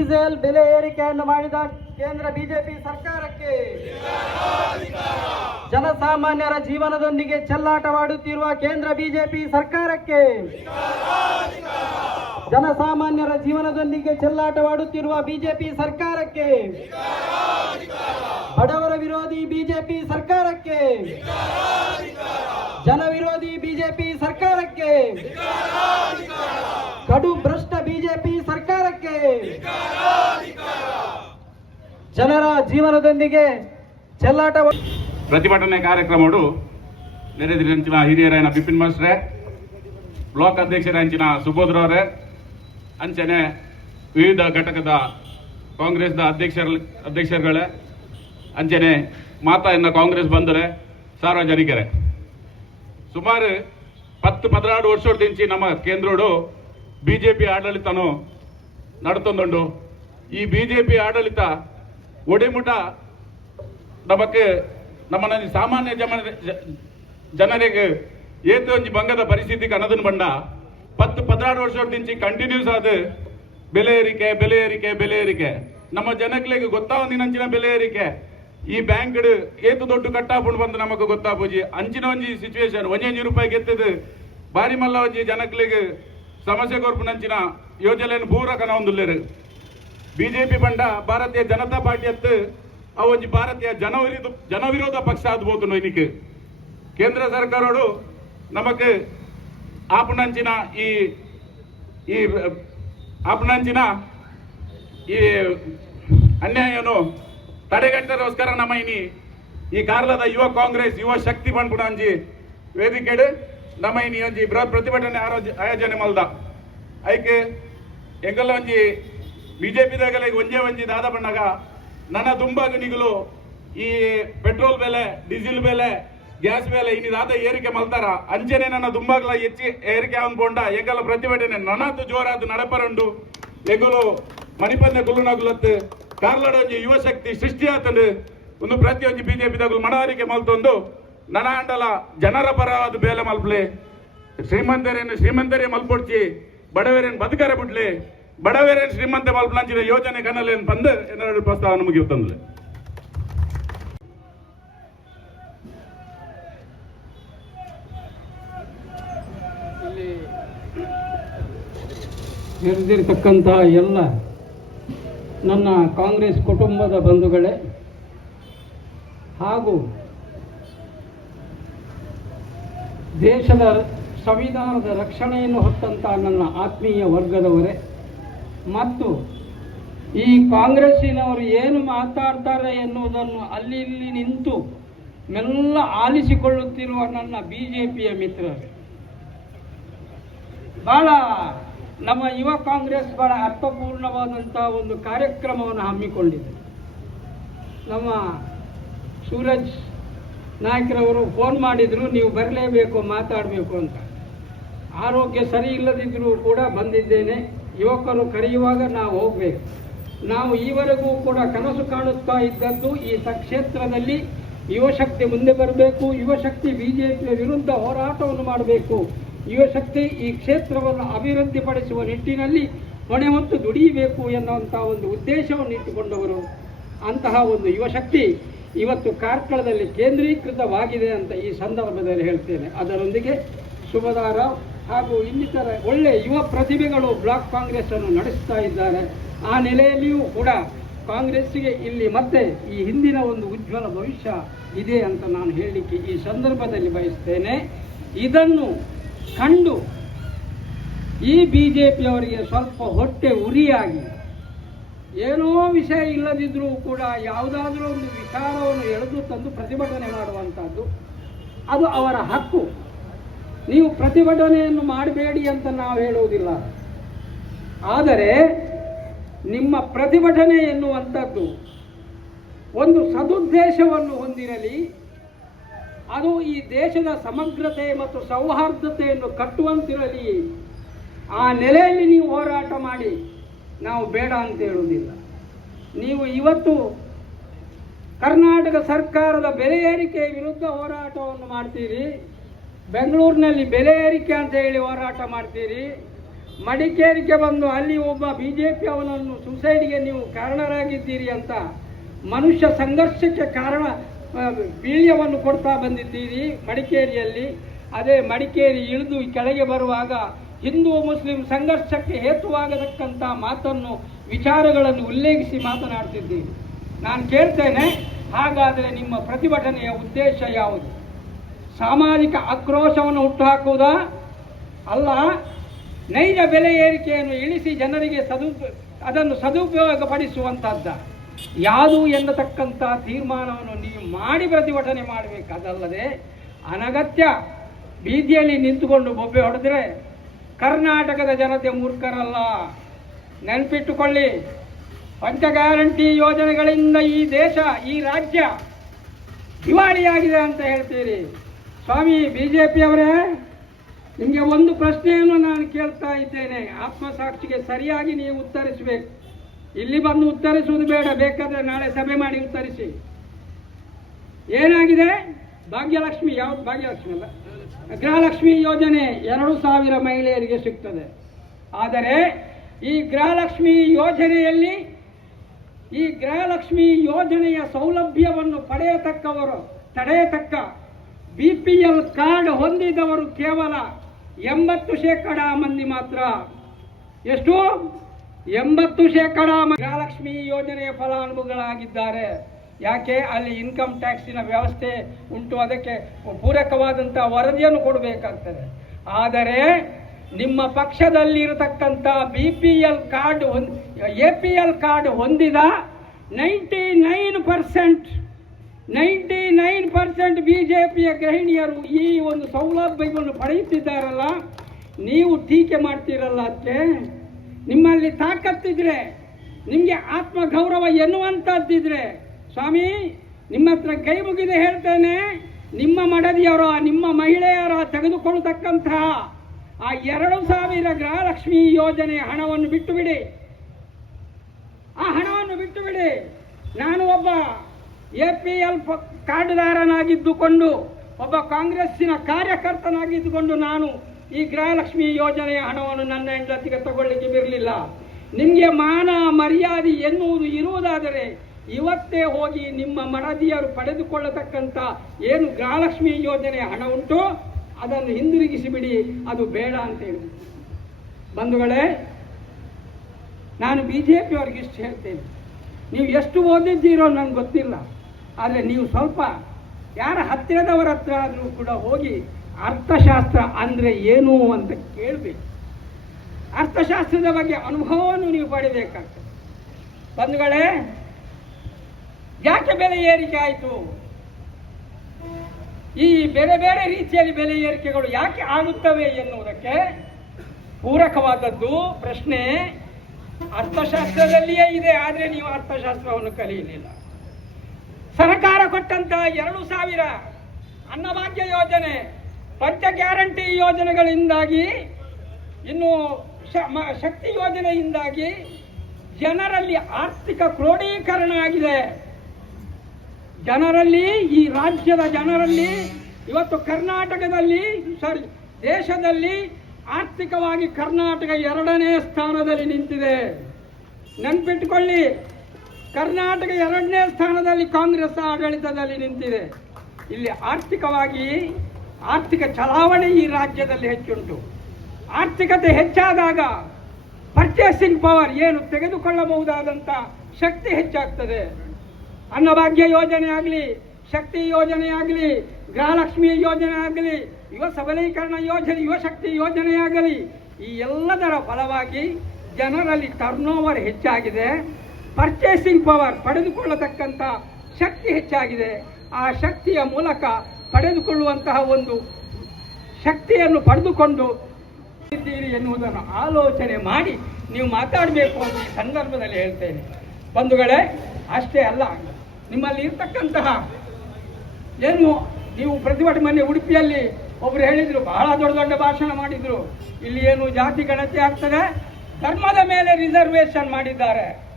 Diesel ಬೆಲೆ ಏರಿಕೆಯನ್ನು ಮಾಡಿದ ಕೇಂದ್ರ ಬಿಜೆಪಿ ಸರ್ಕಾರಕ್ಕೆ ಜನಸಾಮಾನ್ಯರ ಜೀವನದೊಂದಿಗೆ ಚೆಲ್ಲಾಟವಾಡುತ್ತಿರುವ ಕೇಂದ್ರ ಬಿಜೆಪಿ ಸರ್ಕಾರಕ್ಕೆ ಜನಸಾಮಾನ್ಯರ ಜೀವನದೊಂದಿಗೆ ಚೆಲ್ಲಾಟವಾಡುತ್ತಿರುವ ಬಿಜೆಪಿ ಸರ್ಕಾರಕ್ಕೆ ಬಡವರ ವಿರೋಧಿ ಬಿಜೆಪಿ ಸರ್ಕಾರಕ್ಕೆ ಜನ ವಿರೋಧಿ ಬಿಜೆಪಿ ಸರ್ಕಾರಕ್ಕೆ ಕಡು ಭ್ರಷ್ಟ ಬಿಜೆಪಿ ಸರ್ಕಾರಕ್ಕೆ ಜನರ ಜೀವನದೊಂದಿಗೆ ಚೆಲ್ಲಾಟ ಪ್ರತಿಭಟನೆ ಕಾರ್ಯಕ್ರಮಗಳು ನೆರೆದಿರಂಚಿನ ಹಿರಿಯರಾಯನ ಬಿಪಿನ್ ಮಾಸ್ಟ್ರೆ, ಬ್ಲಾಕ್ ಅಧ್ಯಕ್ಷರಂಚಿನ ಸುಬೋಧ್ರವರೇ ಅಂಚನೆ ವಿವಿಧ ಘಟಕದ ಕಾಂಗ್ರೆಸ್ದ ಅಧ್ಯಕ್ಷರ ಅಧ್ಯಕ್ಷರುಗಳೇ, ಅಂಚನೆ ಮಾತಾ ಇನ್ನ ಕಾಂಗ್ರೆಸ್ ಬಂದರೆ ಸಾರ್ವಜನಿಕರೇ. ಸುಮಾರು ಪತ್ತು ಪದಿನಾರು ವರ್ಷದಿಂಚಿ ನಮ್ಮ ಕೇಂದ್ರೋಡು ಬಿಜೆಪಿ ಆಡಳಿತನು ನಡ್ತೊಂದುಂಡು ಈ ಬಿಜೆಪಿ ಆಡಳಿತ ಒಡೆಮುಟ ನಮಗೆ ನಮ್ಮನ್ನ ಸಾಮಾನ್ಯ ಜನ ಜನರಿಗೆ ಏತು ಒಂಜಿ ಬಂಗದ ಪರಿಸ್ಥಿತಿ ಕನ್ನದನ್ ಬಂಡ ಪತ್ತು ಪದಿನಾರು ವರ್ಷದಿಂಚಿ ಕಂಟಿನ್ಯೂಸ್ ಆದ ಬೆಲೆ ಏರಿಕೆ ಬೆಲೆ ಏರಿಕೆ ಬೆಲೆ ಏರಿಕೆ. ನಮ್ಮ ಜನಗಳಿಗೆ ಗೊತ್ತಾವಂದಿನಂಚಿನ ಬೆಲೆ ಏರಿಕೆ. ಈ ಬ್ಯಾಂಕ್ ಏತು ದೊಡ್ಡ ಕಟ್ಟಾಪುಂಡು ಬಂದು ನಮಗೆ ಗೊತ್ತಾಪುಜಿ ಅಂಚಿನ ಒಂಜಿ ಸಿಚುವೇಶನ್ ಒಂಜಿ ರೂಪಾಯಿ ಗೆತ್ತದು ಬಾರಿ ಮಲ್ಲ ಒಂಜಿ ಜನಗಳಿಗೆ ಸಮಸ್ಯೆ ಕೊರ್ಪುನಂಚಿನ ಯೋಜನೆಯನ್ನು ಪೂರ ಕನ ಒಂದುಲ್ಲೇರು ಬಿಜೆಪಿ ಬಂಡ ಭಾರತೀಯ ಜನತಾ ಪಾರ್ಟಿ ಅತ್ತು ಒಂಜಿ ಭಾರತೀಯ ಜನವಿರೋಧ ಜನವಿರೋಧ ಪಕ್ಷ ಆದ್ಬೋದು ನೊಯ್ನಿಕ್ ಕೇಂದ್ರ ಸರ್ಕಾರಡು ನಮಕ್ ಆಪುನಂಚಿನ ಈ ಆಪುನಂಚಿನ ಈ ಅನ್ಯಾಯನು ತಡೆಗಟ್ಟದೋಸ್ಕರ ನಮ್ಮ ಇನಿ, ಈ ಕಾರ್ಲದ ಯುವ ಕಾಂಗ್ರೆಸ್, ಯುವ ಶಕ್ತಿ ಬಂದ್ಬಿಡ ಅಂಜಿ ವೇದಿಕೆಡು. ನಮ್ಮ ಇನಿ ಒಂಜಿ ಬೃಹತ್ ಪ್ರತಿಭಟನೆ ಆಯೋಜನೆ ಮಲ್ದ ಐಕೆ ಎಂಗಲ್ಲ ಒಂಜಿ ಬಿಜೆಪಿದಾಗಲ ಒಂಜೆ ಒಂಜಿ ದಾದ ಬಣ್ಣಗ ನನ್ನ ದುಂಬಾಗ ನಿಗಲು ಈ ಪೆಟ್ರೋಲ್ ಬೆಲೆ, ಡೀಸೆಲ್ ಬೆಲೆ, ಗ್ಯಾಸ್ ಬೆಲೆ ಇನ್ನಿದಾದ ಏರಿಕೆ ಮಲ್ತಾರ. ಅಂಚನೆ ನನ್ನ ದುಂಬಾಗ್ಲ ಹೆಚ್ಚಿ ಏರಿಕೆ ಅಂದ್ಕೊಂಡ ಎಗಲ ಪ್ರತಿಭಟನೆ. ನನ್ನದು ಜೋರಾದ ನಡಪರಂಡು. ಎಗಲು ಮಣಿಪಂದ ಗುಲ್ಲುನಗುಲತ್ತು. ಕಾರ್ಲಡ ಒಂಜಿ ಯುವ ಶಕ್ತಿ ಸೃಷ್ಟಿ ಆತಂಡು. ಒಂದು ಪ್ರತಿಯೊಂದು ಬಿಜೆಪಿದಾಗಲು ಮನವರಿಕೆ ಮಲ್ತೊಂದು. ನನ ಅಂಡಲ ಜನರ ಪರವಾದ ಬೇಲೆ ಮಲ್ಪಲೆ. ಶ್ರೀಮಂತರೇನು ಶ್ರೀಮಂತರೇ ಮಲ್ಪೊಡ್ಚಿ. ಬಡವರೇನು ಬದುಕರ ಬಿಡ್ಲಿ. ಬಡವರೇನು ಶ್ರೀಮಂತ ಬಲ್ಪಲಾಂಚಿನ ಯೋಜನೆ ಕನ್ನಲೇನು ಬಂದು ಎನ್ನೆರಡು ಪ್ರಸ್ತಾವ ನಮಗೆ ತಂದ್ಲೆ. ಇಲ್ಲಿ ನೆರೆದಿರ್ತಕ್ಕಂತಹ ಎಲ್ಲ ನನ್ನ ಕಾಂಗ್ರೆಸ್ ಕುಟುಂಬದ ಬಂಧುಗಳೇ ಹಾಗೂ ದೇಶದ ಸಂವಿಧಾನದ ರಕ್ಷಣೆಯನ್ನು ಹೊತ್ತಂತಹ ನನ್ನ ಆತ್ಮೀಯ ವರ್ಗದವರೇ ಮತ್ತು ಈ ಕಾಂಗ್ರೆಸ್ಸಿನವರು ಏನು ಮಾತಾಡ್ತಾರೆ ಎನ್ನುವುದನ್ನು ಅಲ್ಲಿ ಇಲ್ಲಿ ನಿಂತು ಮೆಲ್ಲ ಆಲಿಸಿಕೊಳ್ಳುತ್ತಿರುವ ನನ್ನ ಬಿ ಜೆ ಪಿಯ ಮಿತ್ರರೇ. ಬಹಳ ನಮ್ಮ ಯುವ ಕಾಂಗ್ರೆಸ್ ಬಹಳ ಅರ್ಥಪೂರ್ಣವಾದಂಥ ಒಂದು ಕಾರ್ಯಕ್ರಮವನ್ನು ಹಮ್ಮಿಕೊಂಡಿದೆ. ನಮ್ಮ ಸೂರಜ್ ನಾಯಕರವರು ಫೋನ್ ಮಾಡಿದರು, ನೀವು ಬರಲೇಬೇಕು, ಮಾತಾಡಬೇಕು ಅಂತ. ಆರೋಗ್ಯ ಸರಿ ಇಲ್ಲದಿದ್ದರೂ ಕೂಡ ಬಂದಿದ್ದೇನೆ. ಯುವಕರು ಕರೆಯುವಾಗ ನಾವು ಹೋಗಬೇಕು. ನಾವು ಈವರೆಗೂ ಕೂಡ ಕನಸು ಕಾಣುತ್ತಾ ಇದ್ದದ್ದು ಈ ಕ್ಷೇತ್ರದಲ್ಲಿ ಯುವಶಕ್ತಿ ಮುಂದೆ ಬರಬೇಕು ಯುವಶಕ್ತಿ ಬಿಜೆಪಿಯ ವಿರುದ್ಧ ಹೋರಾಟವನ್ನು ಮಾಡಬೇಕು. ಯುವಶಕ್ತಿ ಈ ಕ್ಷೇತ್ರವನ್ನು ಅಭಿವೃದ್ಧಿಪಡಿಸುವ ನಿಟ್ಟಿನಲ್ಲಿ ಹೊಣೆ ಹೊತ್ತು ದುಡಿಯಬೇಕು ಎನ್ನುವಂತಹ ಒಂದು ಉದ್ದೇಶವನ್ನು ಇಟ್ಟುಕೊಂಡವರು ಅಂತಹ ಒಂದು ಯುವಶಕ್ತಿ ಇವತ್ತು ಕಾರ್ಕಳದಲ್ಲಿ ಕೇಂದ್ರೀಕೃತವಾಗಿದೆ ಅಂತ ಈ ಸಂದರ್ಭದಲ್ಲಿ ಹೇಳ್ತೇನೆ. ಅದರೊಂದಿಗೆ ಸುಭದಾರಾವ್ ಹಾಗೂ ಇನ್ನಿತರ ಒಳ್ಳೆಯ ಯುವ ಪ್ರತಿಭೆಗಳು ಬ್ಲಾಕ್ ಕಾಂಗ್ರೆಸ್ ಅನ್ನು ನಡೆಸ್ತಾ ಇದ್ದಾರೆ. ಆ ನೆಲೆಯಲ್ಲಿಯೂ ಕೂಡ ಕಾಂಗ್ರೆಸ್ಸಿಗೆ ಇಲ್ಲಿ ಮತ್ತೆ ಈ ಹಿಂದಿನ ಒಂದು ಉಜ್ವಲ ಭವಿಷ್ಯ ಇದೆ ಅಂತ ನಾನು ಹೇಳಲಿಕ್ಕೆ ಈ ಸಂದರ್ಭದಲ್ಲಿ ಬಯಸ್ತೇನೆ. ಇದನ್ನು ಕಂಡು ಈ ಬಿ ಜೆ ಪಿಯವರಿಗೆ ಸ್ವಲ್ಪ ಹೊಟ್ಟೆ ಉರಿಯಾಗಿ ಏನೋ ವಿಷಯ ಇಲ್ಲದಿದ್ದರೂ ಕೂಡ ಯಾವುದಾದ್ರೂ ಒಂದು ವಿಚಾರವನ್ನು ಎಳೆದು ತಂದು ಪ್ರತಿಭಟನೆ ಮಾಡುವಂಥದ್ದು ಅದು ಅವರ ಹಕ್ಕು. ನೀವು ಪ್ರತಿಭಟನೆಯನ್ನು ಮಾಡಬೇಡಿ ಅಂತ ನಾವು ಹೇಳುವುದಿಲ್ಲ. ಆದರೆ ನಿಮ್ಮ ಪ್ರತಿಭಟನೆ ಎನ್ನುವಂಥದ್ದು ಒಂದು ಸದುದ್ದೇಶವನ್ನು ಹೊಂದಿರಲಿ. ಅದು ಈ ದೇಶದ ಸಮಗ್ರತೆ ಮತ್ತು ಸೌಹಾರ್ದತೆಯನ್ನು ಕಟ್ಟುವಂತಿರಲಿ. ಆ ನೆಲೆಯಲ್ಲಿ ನೀವು ಹೋರಾಟ ಮಾಡಿ, ನಾವು ಬೇಡ ಅಂತ ಹೇಳುವುದಿಲ್ಲ. ನೀವು ಇವತ್ತು ಕರ್ನಾಟಕ ಸರ್ಕಾರದ ಬೆಲೆ ಏರಿಕೆ ವಿರುದ್ಧ ಹೋರಾಟವನ್ನು ಮಾಡ್ತೀರಿ. ಬೆಂಗಳೂರಿನಲ್ಲಿ ಬೆಲೆ ಏರಿಕೆ ಅಂತ ಹೇಳಿ ಹೋರಾಟ ಮಾಡ್ತೀರಿ. ಮಡಿಕೇರಿಗೆ ಬಂದು ಅಲ್ಲಿ ಒಬ್ಬ ಬಿ ಜೆ ಪಿ ಅವನನ್ನು ಸುಸೈಡ್ಗೆ ನೀವು ಕಾರಣರಾಗಿದ್ದೀರಿ ಅಂತ ಮನುಷ್ಯ ಸಂಘರ್ಷಕ್ಕೆ ಕಾರಣ ಬೀಳ್ಯವನ್ನು ಕೊಡ್ತಾ ಬಂದಿದ್ದೀರಿ ಮಡಿಕೇರಿಯಲ್ಲಿ. ಅದೇ ಮಡಿಕೇರಿ ಇಳಿದು ಕೆಳಗೆ ಬರುವಾಗ ಹಿಂದೂ ಮುಸ್ಲಿಂ ಸಂಘರ್ಷಕ್ಕೆ ಹೇತುವಾಗತಕ್ಕಂಥ ಮಾತನ್ನು, ವಿಚಾರಗಳನ್ನು ಉಲ್ಲೇಖಿಸಿ ಮಾತನಾಡ್ತಿದ್ದೀರಿ. ನಾನು ಕೇಳ್ತೇನೆ, ಹಾಗಾದರೆ ನಿಮ್ಮ ಪ್ರತಿಭಟನೆಯ ಉದ್ದೇಶ ಯಾವುದು? ಸಾಮಾಜಿಕ ಆಕ್ರೋಶವನ್ನು ಹುಟ್ಟುಹಾಕುವುದಾ ಅಲ್ಲ, ನೈಜ ಬೆಲೆ ಏರಿಕೆಯನ್ನು ಇಳಿಸಿ ಜನರಿಗೆ ಸದು ಅದನ್ನು ಸದುಪಯೋಗಪಡಿಸುವಂಥದ್ದ ಯಾವುದು ಎನ್ನತಕ್ಕಂಥ ತೀರ್ಮಾನವನ್ನು ನೀವು ಮಾಡಿ ಪ್ರತಿಭಟನೆ ಮಾಡಬೇಕು, ಅದಲ್ಲದೆ ಅನಗತ್ಯ ಬೀದಿಯಲ್ಲಿ ನಿಂತುಕೊಂಡು ಬೊಬ್ಬೆ ಹೊಡೆದ್ರೆ ಕರ್ನಾಟಕದ ಜನತೆ ಮೂರ್ಖರಲ್ಲ. ನೆನಪಿಟ್ಟುಕೊಳ್ಳಿ, ಪಂಚ ಗ್ಯಾರಂಟಿ ಯೋಜನೆಗಳಿಂದ ಈ ದೇಶ, ಈ ರಾಜ್ಯ ದಿವಾಳಿಯಾಗಿದೆ ಅಂತ ಹೇಳ್ತೀರಿ. ಸ್ವಾಮಿ ಬಿ ಜೆ ಪಿಯವರೇ ನಿಮಗೆ ಒಂದು ಪ್ರಶ್ನೆಯನ್ನು ನಾನು ಕೇಳ್ತಾ ಇದ್ದೇನೆ. ಆತ್ಮಸಾಕ್ಷಿಗೆ ಸರಿಯಾಗಿ ನೀವು ಉತ್ತರಿಸಬೇಕು. ಇಲ್ಲಿ ಬಂದು ಉತ್ತರಿಸುವುದು ಬೇಡ, ಬೇಕಾದರೆ ನಾಳೆ ಸಭೆ ಮಾಡಿ ಉತ್ತರಿಸಿ. ಏನಾಗಿದೆ? ಭಾಗ್ಯಲಕ್ಷ್ಮಿ ಯಾವ್ದು ಭಾಗ್ಯಲಕ್ಷ್ಮಿ ಅಲ್ಲ? ಗೃಹಲಕ್ಷ್ಮಿ ಯೋಜನೆ ಎರಡು ಸಾವಿರ ಮಹಿಳೆಯರಿಗೆ ಸಿಗ್ತದೆ. ಆದರೆ ಈ ಗೃಹಲಕ್ಷ್ಮಿ ಯೋಜನೆಯಲ್ಲಿ ಈ ಗೃಹಲಕ್ಷ್ಮಿ ಯೋಜನೆಯ ಸೌಲಭ್ಯವನ್ನು ಪಡೆಯತಕ್ಕವರು, ತಡೆಯತಕ್ಕ ಬಿ ಪಿ ಎಲ್ ಕಾರ್ಡ್ ಹೊಂದಿದವರು ಕೇವಲ ಎಂಬತ್ತು ಶೇಕಡ ಮಂದಿ ಮಾತ್ರ. ಎಷ್ಟು? ಎಂಬತ್ತು ಶೇಕಡ ಗೃಹಲಕ್ಷ್ಮಿ ಯೋಜನೆಯ ಫಲಾನುಭವಿಗಳಾಗಿದ್ದಾರೆ. ಯಾಕೆ? ಅಲ್ಲಿ ಇನ್ಕಮ್ ಟ್ಯಾಕ್ಸಿನ ವ್ಯವಸ್ಥೆ ಉಂಟು. ಅದಕ್ಕೆ ಪೂರಕವಾದಂಥ ವರದಿಯನ್ನು ಕೊಡಬೇಕಾಗ್ತದೆ. ಆದರೆ ನಿಮ್ಮ ಪಕ್ಷದಲ್ಲಿರತಕ್ಕಂಥ B P L card A P L card ಹೊಂದಿದ ninety nine percent nine percent B J ಪಿಯ ಗೃಹಿಣಿಯರು ಈ ಒಂದು ಸೌಲಭ್ಯವನ್ನು ಪಡೆಯುತ್ತಿದ್ದಾರಲ್ಲ, ನೀವು ಟೀಕೆ ಮಾಡ್ತೀರಲ್ಲ ಅದಕ್ಕೆ ನಿಮ್ಮಲ್ಲಿ ತಾಕತ್ತಿದ್ರೆ, ನಿಮಗೆ ಆತ್ಮಗೌರವ ಎನ್ನುವಂಥದ್ದಿದ್ರೆ, ಸ್ವಾಮಿ ನಿಮ್ಮ ಹತ್ರ ಕೈ ಮುಗಿದೆ ಹೇಳ್ತೇನೆ, ನಿಮ್ಮ ಮಡದಿಯವರ ನಿಮ್ಮ ಮಹಿಳೆಯರ ತೆಗೆದುಕೊಳ್ಳತಕ್ಕಂತಹ ಆ ಎರಡು ಸಾವಿರ ಗೃಹಲಕ್ಷ್ಮಿ ಯೋಜನೆ ಹಣವನ್ನು ಬಿಟ್ಟು ಬಿಡಿ ಆ ಹಣವನ್ನು ಬಿಟ್ಟು ಬಿಡಿ ನಾನು ಒಬ್ಬ ಎ ಪಿ ಎಲ್ ಕಾರ್ಡ್ದಾರನಾಗಿದ್ದುಕೊಂಡು ಒಬ್ಬ ಕಾಂಗ್ರೆಸ್ಸಿನ ಕಾರ್ಯಕರ್ತನಾಗಿದ್ದುಕೊಂಡು ನಾನು ಈ ಗೃಹಲಕ್ಷ್ಮಿ ಯೋಜನೆಯ ಹಣವನ್ನು ನನ್ನ ಹೆಂಡತಿಗೆ ತಗೊಳ್ಳಿಕ್ಕೆ ಬಿರಲಿಲ್ಲ. ನಿಮಗೆ ಮಾನ ಮರ್ಯಾದೆ ಎನ್ನುವುದು ಇರುವುದಾದರೆ ಇವತ್ತೇ ಹೋಗಿ ನಿಮ್ಮ ಮಡದಿಯರು ಪಡೆದುಕೊಳ್ಳತಕ್ಕಂಥ ಏನು ಗೃಹಲಕ್ಷ್ಮಿ ಯೋಜನೆಯ ಹಣ ಉಂಟು, ಅದನ್ನು ಹಿಂದಿರುಗಿಸಿಬಿಡಿ, ಅದು ಬೇಡ ಅಂತ ಹೇಳಿ. ಬಂಧುಗಳೇ, ನಾನು ಬಿ ಜೆ ಪಿಯವ್ರಿಗೆ ಇಷ್ಟು ಹೇಳ್ತೇನೆ. ನೀವು ಎಷ್ಟು ಓದಿದ್ದೀರೋ ನನಗೆ ಗೊತ್ತಿಲ್ಲ. ಆದರೆ ನೀವು ಸ್ವಲ್ಪ ಯಾರ ಹತ್ತಿರದವರ ಆದರೂ ಕೂಡ ಹೋಗಿ ಅರ್ಥಶಾಸ್ತ್ರ ಅಂದರೆ ಏನು ಅಂತ ಕೇಳಬೇಕು. ಅರ್ಥಶಾಸ್ತ್ರದ ಬಗ್ಗೆ ಅನುಭವವನ್ನು ನೀವು ಪಡಿಬೇಕಾಗ್ತದೆ. ಬಂಧುಗಳೇ, ಯಾಕೆ ಬೆಲೆ ಏರಿಕೆ ಆಯಿತು? ಈ ಬೇರೆ ಬೇರೆ ರೀತಿಯಲ್ಲಿ ಬೆಲೆ ಏರಿಕೆಗಳು ಯಾಕೆ ಆಗುತ್ತವೆ ಎನ್ನುವುದಕ್ಕೆ ಪೂರಕವಾದದ್ದು ಪ್ರಶ್ನೆ ಅರ್ಥಶಾಸ್ತ್ರದಲ್ಲಿಯೇ ಇದೆ, ಆದರೆ ನೀವು ಅರ್ಥಶಾಸ್ತ್ರವನ್ನು ಕಲಿಯಲಿಲ್ಲ. ಸರ್ಕಾರ ಕೊಟ್ಟಂತ ಎರಡು ಸಾವಿರ ಅನ್ನಭಾಗ್ಯ ಯೋಜನೆ, ಪಂಚ ಗ್ಯಾರಂಟಿ ಯೋಜನೆಗಳಿಂದಾಗಿ, ಇನ್ನು ಶಕ್ತಿ ಯೋಜನೆಯಿಂದಾಗಿ ಜನರಲ್ಲಿ ಆರ್ಥಿಕ ಕ್ರೋಢೀಕರಣ ಆಗಿದೆ. ಜನರಲ್ಲಿ, ಈ ರಾಜ್ಯದ ಜನರಲ್ಲಿ, ಇವತ್ತು ಕರ್ನಾಟಕದಲ್ಲಿ, ಸಾರಿ, ದೇಶದಲ್ಲಿ ಆರ್ಥಿಕವಾಗಿ ಕರ್ನಾಟಕ ಎರಡನೇ ಸ್ಥಾನದಲ್ಲಿ ನಿಂತಿದೆ. ನೆನ್ಪಿಟ್ಕೊಳ್ಳಿ ಕರ್ನಾಟಕ ಎರಡನೇ ಸ್ಥಾನದಲ್ಲಿ ಕಾಂಗ್ರೆಸ್ ಆಡಳಿತದಲ್ಲಿ ನಿಂತಿದೆ. ಇಲ್ಲಿ ಆರ್ಥಿಕವಾಗಿ ಆರ್ಥಿಕ ಚಲಾವಣೆ ಈ ರಾಜ್ಯದಲ್ಲಿ ಹೆಚ್ಚುಂಟು. ಆರ್ಥಿಕತೆ ಹೆಚ್ಚಾದಾಗ ಪರ್ಚೇಸಿಂಗ್ ಪವರ್ ಏನು ತೆಗೆದುಕೊಳ್ಳಬಹುದಾದಂಥ ಶಕ್ತಿ ಹೆಚ್ಚಾಗ್ತದೆ. ಅನ್ನಭಾಗ್ಯ ಯೋಜನೆ ಆಗಲಿ, ಶಕ್ತಿ ಯೋಜನೆ ಆಗಲಿ, ಗೃಹಲಕ್ಷ್ಮಿ ಯೋಜನೆ ಆಗಲಿ, ಯುವ ಸಬಲೀಕರಣ ಯೋಜನೆ, ಯುವ ಶಕ್ತಿ ಯೋಜನೆ ಆಗಲಿ, ಈ ಎಲ್ಲದರ ಫಲವಾಗಿ ಜನರಲ್ಲಿ ಟರ್ನ್ ಹೆಚ್ಚಾಗಿದೆ. ಪರ್ಚೇಸಿಂಗ್ ಪವರ್ ಪಡೆದುಕೊಳ್ಳತಕ್ಕಂಥ ಶಕ್ತಿ ಹೆಚ್ಚಾಗಿದೆ. ಆ ಶಕ್ತಿಯ ಮೂಲಕ ಪಡೆದುಕೊಳ್ಳುವಂತಹ ಒಂದು ಶಕ್ತಿಯನ್ನು ಪಡೆದುಕೊಂಡು ಇದ್ದೀರಿ ಎನ್ನುವುದನ್ನು ಆಲೋಚನೆ ಮಾಡಿ ನೀವು ಮಾತಾಡಬೇಕು ಅಂತ ಈ ಸಂದರ್ಭದಲ್ಲಿ ಹೇಳ್ತೇನೆ. ಬಂಧುಗಳೇ, ಅಷ್ಟೇ ಅಲ್ಲ. ನಿಮ್ಮಲ್ಲಿ ಇರ್ತಕ್ಕಂತಹ ಏನು ನೀವು ಪ್ರತಿಭಟನೆ ಉಡುಪಿಯಲ್ಲಿ ಒಬ್ರು ಹೇಳಿದ್ರು, ಬಹಳ ದೊಡ್ಡ ದೊಡ್ಡ ಭಾಷಣ ಮಾಡಿದ್ರು. ಇಲ್ಲಿ ಏನು ಜಾತಿ ಗಣತಿ ಆಗ್ತದೆ? ಧರ್ಮದ ಮೇಲೆ ರಿಸರ್ವೇಶನ್ ಮಾಡಿದ್ದಾರೆ.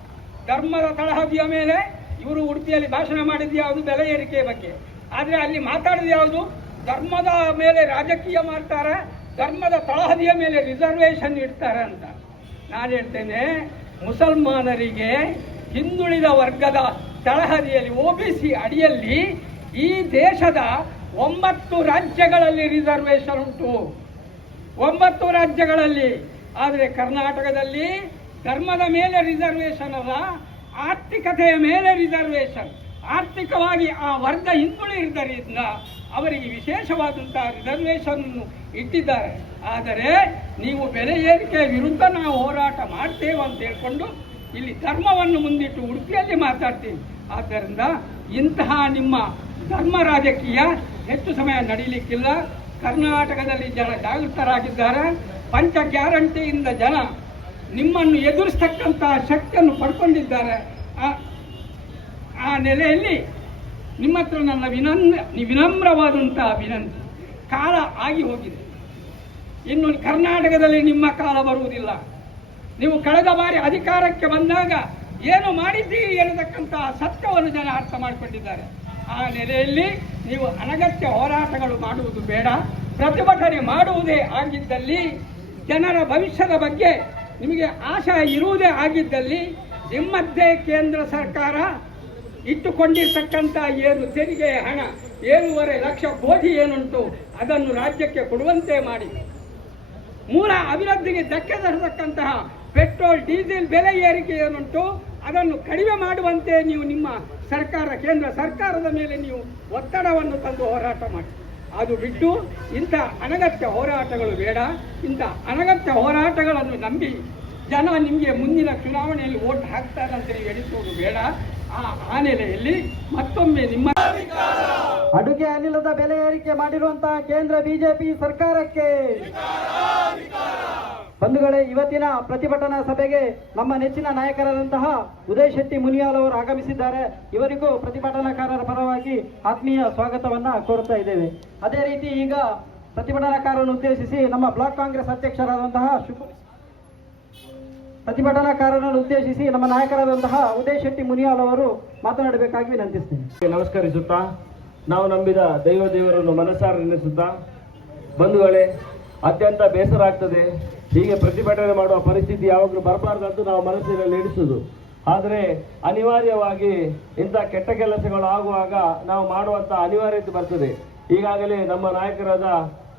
ಧರ್ಮದ ತಳಹದಿಯ ಮೇಲೆ ಇವರು ಉಡುಪಿಯಲ್ಲಿ ಭಾಷಣ ಮಾಡಿದ್ದು ಯಾವುದು ಬೆಲೆ ಏರಿಕೆ ಬಗ್ಗೆ. ಆದರೆ ಅಲ್ಲಿ ಮಾತಾಡಿದ ಯಾವುದು? ಧರ್ಮದ ಮೇಲೆ ರಾಜಕೀಯ ಮಾಡ್ತಾರೆ, ಧರ್ಮದ ತಳಹದಿಯ ಮೇಲೆ ರಿಸರ್ವೇಷನ್ ಇಡ್ತಾರೆ ಅಂತ. ನಾನು ಹೇಳ್ತೇನೆ, ಮುಸಲ್ಮಾನರಿಗೆ ಹಿಂದುಳಿದ ವರ್ಗದ ತಳಹದಿಯಲ್ಲಿ ಬಿ ಸಿ ಅಡಿಯಲ್ಲಿ ಈ ದೇಶದ ಒಂಬತ್ತು ರಾಜ್ಯಗಳಲ್ಲಿ ರಿಸರ್ವೇಷನ್ ಉಂಟು. ಒಂಬತ್ತು ರಾಜ್ಯಗಳಲ್ಲಿ. ಆದರೆ ಕರ್ನಾಟಕದಲ್ಲಿ ಧರ್ಮದ ಮೇಲೆ ರಿಸರ್ವೇಷನ್ ಅಲ್ಲ ಆರ್ಥಿಕತೆಯ ಮೇಲೆ ರಿಸರ್ವೇಷನ್ ಆರ್ಥಿಕವಾಗಿ ಆ ವರ್ಗ ಹಿಂದುಳಿದಿದ್ದರಿಂದ ಅವರಿಗೆ ವಿಶೇಷವಾದಂತಹ ರಿಸರ್ವೇಷನ್ ಇಟ್ಟಿದ್ದಾರೆ. ಆದರೆ ನೀವು ಬೆಲೆ ಏರಿಕೆಯ ವಿರುದ್ಧ ನಾವು ಹೋರಾಟ ಮಾಡ್ತೇವೆ ಅಂತ ಹೇಳ್ಕೊಂಡು ಇಲ್ಲಿ ಧರ್ಮವನ್ನು ಮುಂದಿಟ್ಟು ಉಡುಪಿಯಲ್ಲಿ ಮಾತಾಡ್ತೀವಿ ಆದ್ದರಿಂದ ಇಂತಹ ನಿಮ್ಮ ಧರ್ಮ ರಾಜಕೀಯ ಹೆಚ್ಚು ಸಮಯ ನಡೀಲಿಕ್ಕಿಲ್ಲ. ಕರ್ನಾಟಕದಲ್ಲಿ ಜನ ಜಾಗೃತರಾಗಿದ್ದಾರೆ. ಪಂಚ ಗ್ಯಾರಂಟಿಯಿಂದ ಜನ ನಿಮ್ಮನ್ನು ಎದುರಿಸ್ತಕ್ಕಂತಹ ಶಕ್ತಿಯನ್ನು ಪಡ್ಕೊಂಡಿದ್ದಾರೆ. ಆ- ನೆಲೆಯಲ್ಲಿ ನಿಮ್ಮ ಹತ್ರ ನನ್ನ ವಿನಮ್ರ, ವಿನಮ್ರವಾದಂತಹ ವಿನಂತಿ ಕಾಲ ಆಗಿ ಹೋಗಿದೆ. ಇನ್ನು ಕರ್ನಾಟಕದಲ್ಲಿ ನಿಮ್ಮ ಕಾಲ ಬರುವುದಿಲ್ಲ. ನೀವು ಕಳೆದ ಬಾರಿ ಅಧಿಕಾರಕ್ಕೆ ಬಂದಾಗ ಏನು ಮಾಡಿದ್ದೀರಿ ಎನ್ನತಕ್ಕಂತಹ ಸತ್ಯವನ್ನು ಜನ ಅರ್ಥ ಮಾಡಿಕೊಂಡಿದ್ದಾರೆ. ಆ ನೆಲೆಯಲ್ಲಿ ನೀವು ಅನಗತ್ಯ ಹೋರಾಟಗಳು ಮಾಡುವುದು ಬೇಡ. ಪ್ರತಿಭಟನೆ ಮಾಡುವುದೇ ಆಗಿದ್ದಲ್ಲಿ ಜನರ ಭವಿಷ್ಯದ ಬಗ್ಗೆ ನಿಮಗೆ ಆಶಯ ಇರುವುದೇ ಆಗಿದ್ದಲ್ಲಿ ನಿಮ್ಮದ್ದೇ ಕೇಂದ್ರ ಸರ್ಕಾರ ಇಟ್ಟುಕೊಂಡಿರ್ತಕ್ಕಂಥ ಏನು ತೆರಿಗೆ ಹಣ, ಏಳುವರೆ ಲಕ್ಷ ಕೋಟಿ ಏನುಂಟು ಅದನ್ನು ರಾಜ್ಯಕ್ಕೆ ಕೊಡುವಂತೆ ಮಾಡಿ. ಮೂಲ ಅಭಿವೃದ್ಧಿಗೆ ಧಕ್ಕೆ ತರತಕ್ಕಂತಹ ಪೆಟ್ರೋಲ್, ಡೀಸೆಲ್ ಬೆಲೆ ಏರಿಕೆ ಏನುಂಟು ಅದನ್ನು ಕಡಿಮೆ ಮಾಡುವಂತೆ ನೀವು ನಿಮ್ಮ ಸರ್ಕಾರ, ಕೇಂದ್ರ ಸರ್ಕಾರದ ಮೇಲೆ ನೀವು ಒತ್ತಡವನ್ನು ತಂದು ಹೋರಾಟ ಮಾಡಿ. ಅದು ಬಿಟ್ಟು ಇಂಥ ಅನಗತ್ಯ ಹೋರಾಟಗಳು ಬೇಡ. ಇಂಥ ಅನಗತ್ಯ ಹೋರಾಟಗಳನ್ನು ನಂಬಿ ಜನ ನಿಮಗೆ ಮುಂದಿನ ಚುನಾವಣೆಯಲ್ಲಿ ಓಟ್ ಹಾಕ್ತಾರೆ ಅಂತ ನೀವು ಎಣಿಸುವುದು ಬೇಡ. ಆ ಆ ನೆಲೆಯಲ್ಲಿ ಮತ್ತೊಮ್ಮೆ ನಿಮ್ಮ ಅಡುಗೆ ಅನಿಲದ ಬೆಲೆ ಏರಿಕೆ ಮಾಡಿರುವಂತಹ ಕೇಂದ್ರ ಬಿಜೆಪಿ ಸರ್ಕಾರಕ್ಕೆ. ಬಂಧುಗಳೇ, ಇವತ್ತಿನ ಪ್ರತಿಭಟನಾ ಸಭೆಗೆ ನಮ್ಮ ನೆಚ್ಚಿನ ನಾಯಕರಾದಂತಹ ಉದಯ್ ಶೆಟ್ಟಿ ಮುನಿಯಾಲ್ ಅವರು ಆಗಮಿಸಿದ್ದಾರೆ. ಇವರಿಗೂ ಪ್ರತಿಭಟನಾಕಾರರ ಪರವಾಗಿ ಆತ್ಮೀಯ ಸ್ವಾಗತವನ್ನ ಕೋರುತ್ತಾ ಇದ್ದೇವೆ. ಅದೇ ರೀತಿ ಈಗ ಪ್ರತಿಭಟನಾಕಾರರನ್ನು ಉದ್ದೇಶಿಸಿ ನಮ್ಮ ಬ್ಲಾಕ್ ಕಾಂಗ್ರೆಸ್ ಅಧ್ಯಕ್ಷರಾದಂತಹ ಪ್ರತಿಭಟನಾಕಾರರನ್ನು ಉದ್ದೇಶಿಸಿ ನಮ್ಮ ನಾಯಕರಾದಂತಹ ಉದಯ್ ಶೆಟ್ಟಿ ಮುನಿಯಾಲ್ ಅವರು ಮಾತನಾಡಬೇಕಾಗಿ ವಿನಂತಿಸ್ತೇನೆ. ನಮಸ್ಕರಿಸುತ್ತಾ ನಾವು ನಂಬಿದ ದೈವ ದೇವರನ್ನು ಮನಸ್ಸಾರ ನೆನೆಸುತ್ತಾ, ಬಂಧುಗಳೇ, ಅತ್ಯಂತ ಬೇಸರ ಆಗ್ತದೆ. ಹೀಗೆ ಪ್ರತಿಭಟನೆ ಮಾಡುವ ಪರಿಸ್ಥಿತಿ ಯಾವಾಗಲೂ ಅಂತ ನಾವು ಮನಸ್ಸಿನಲ್ಲಿ ಇಡಿಸುದು ಆದರೆ ಅನಿವಾರ್ಯವಾಗಿ ಇಂಥ ಕೆಟ್ಟ ಕೆಲಸಗಳು ಆಗುವಾಗ ನಾವು ಮಾಡುವಂಥ ಅನಿವಾರ್ಯತೆ ಬರ್ತದೆ. ಈಗಾಗಲೇ ನಮ್ಮ ನಾಯಕರಾದ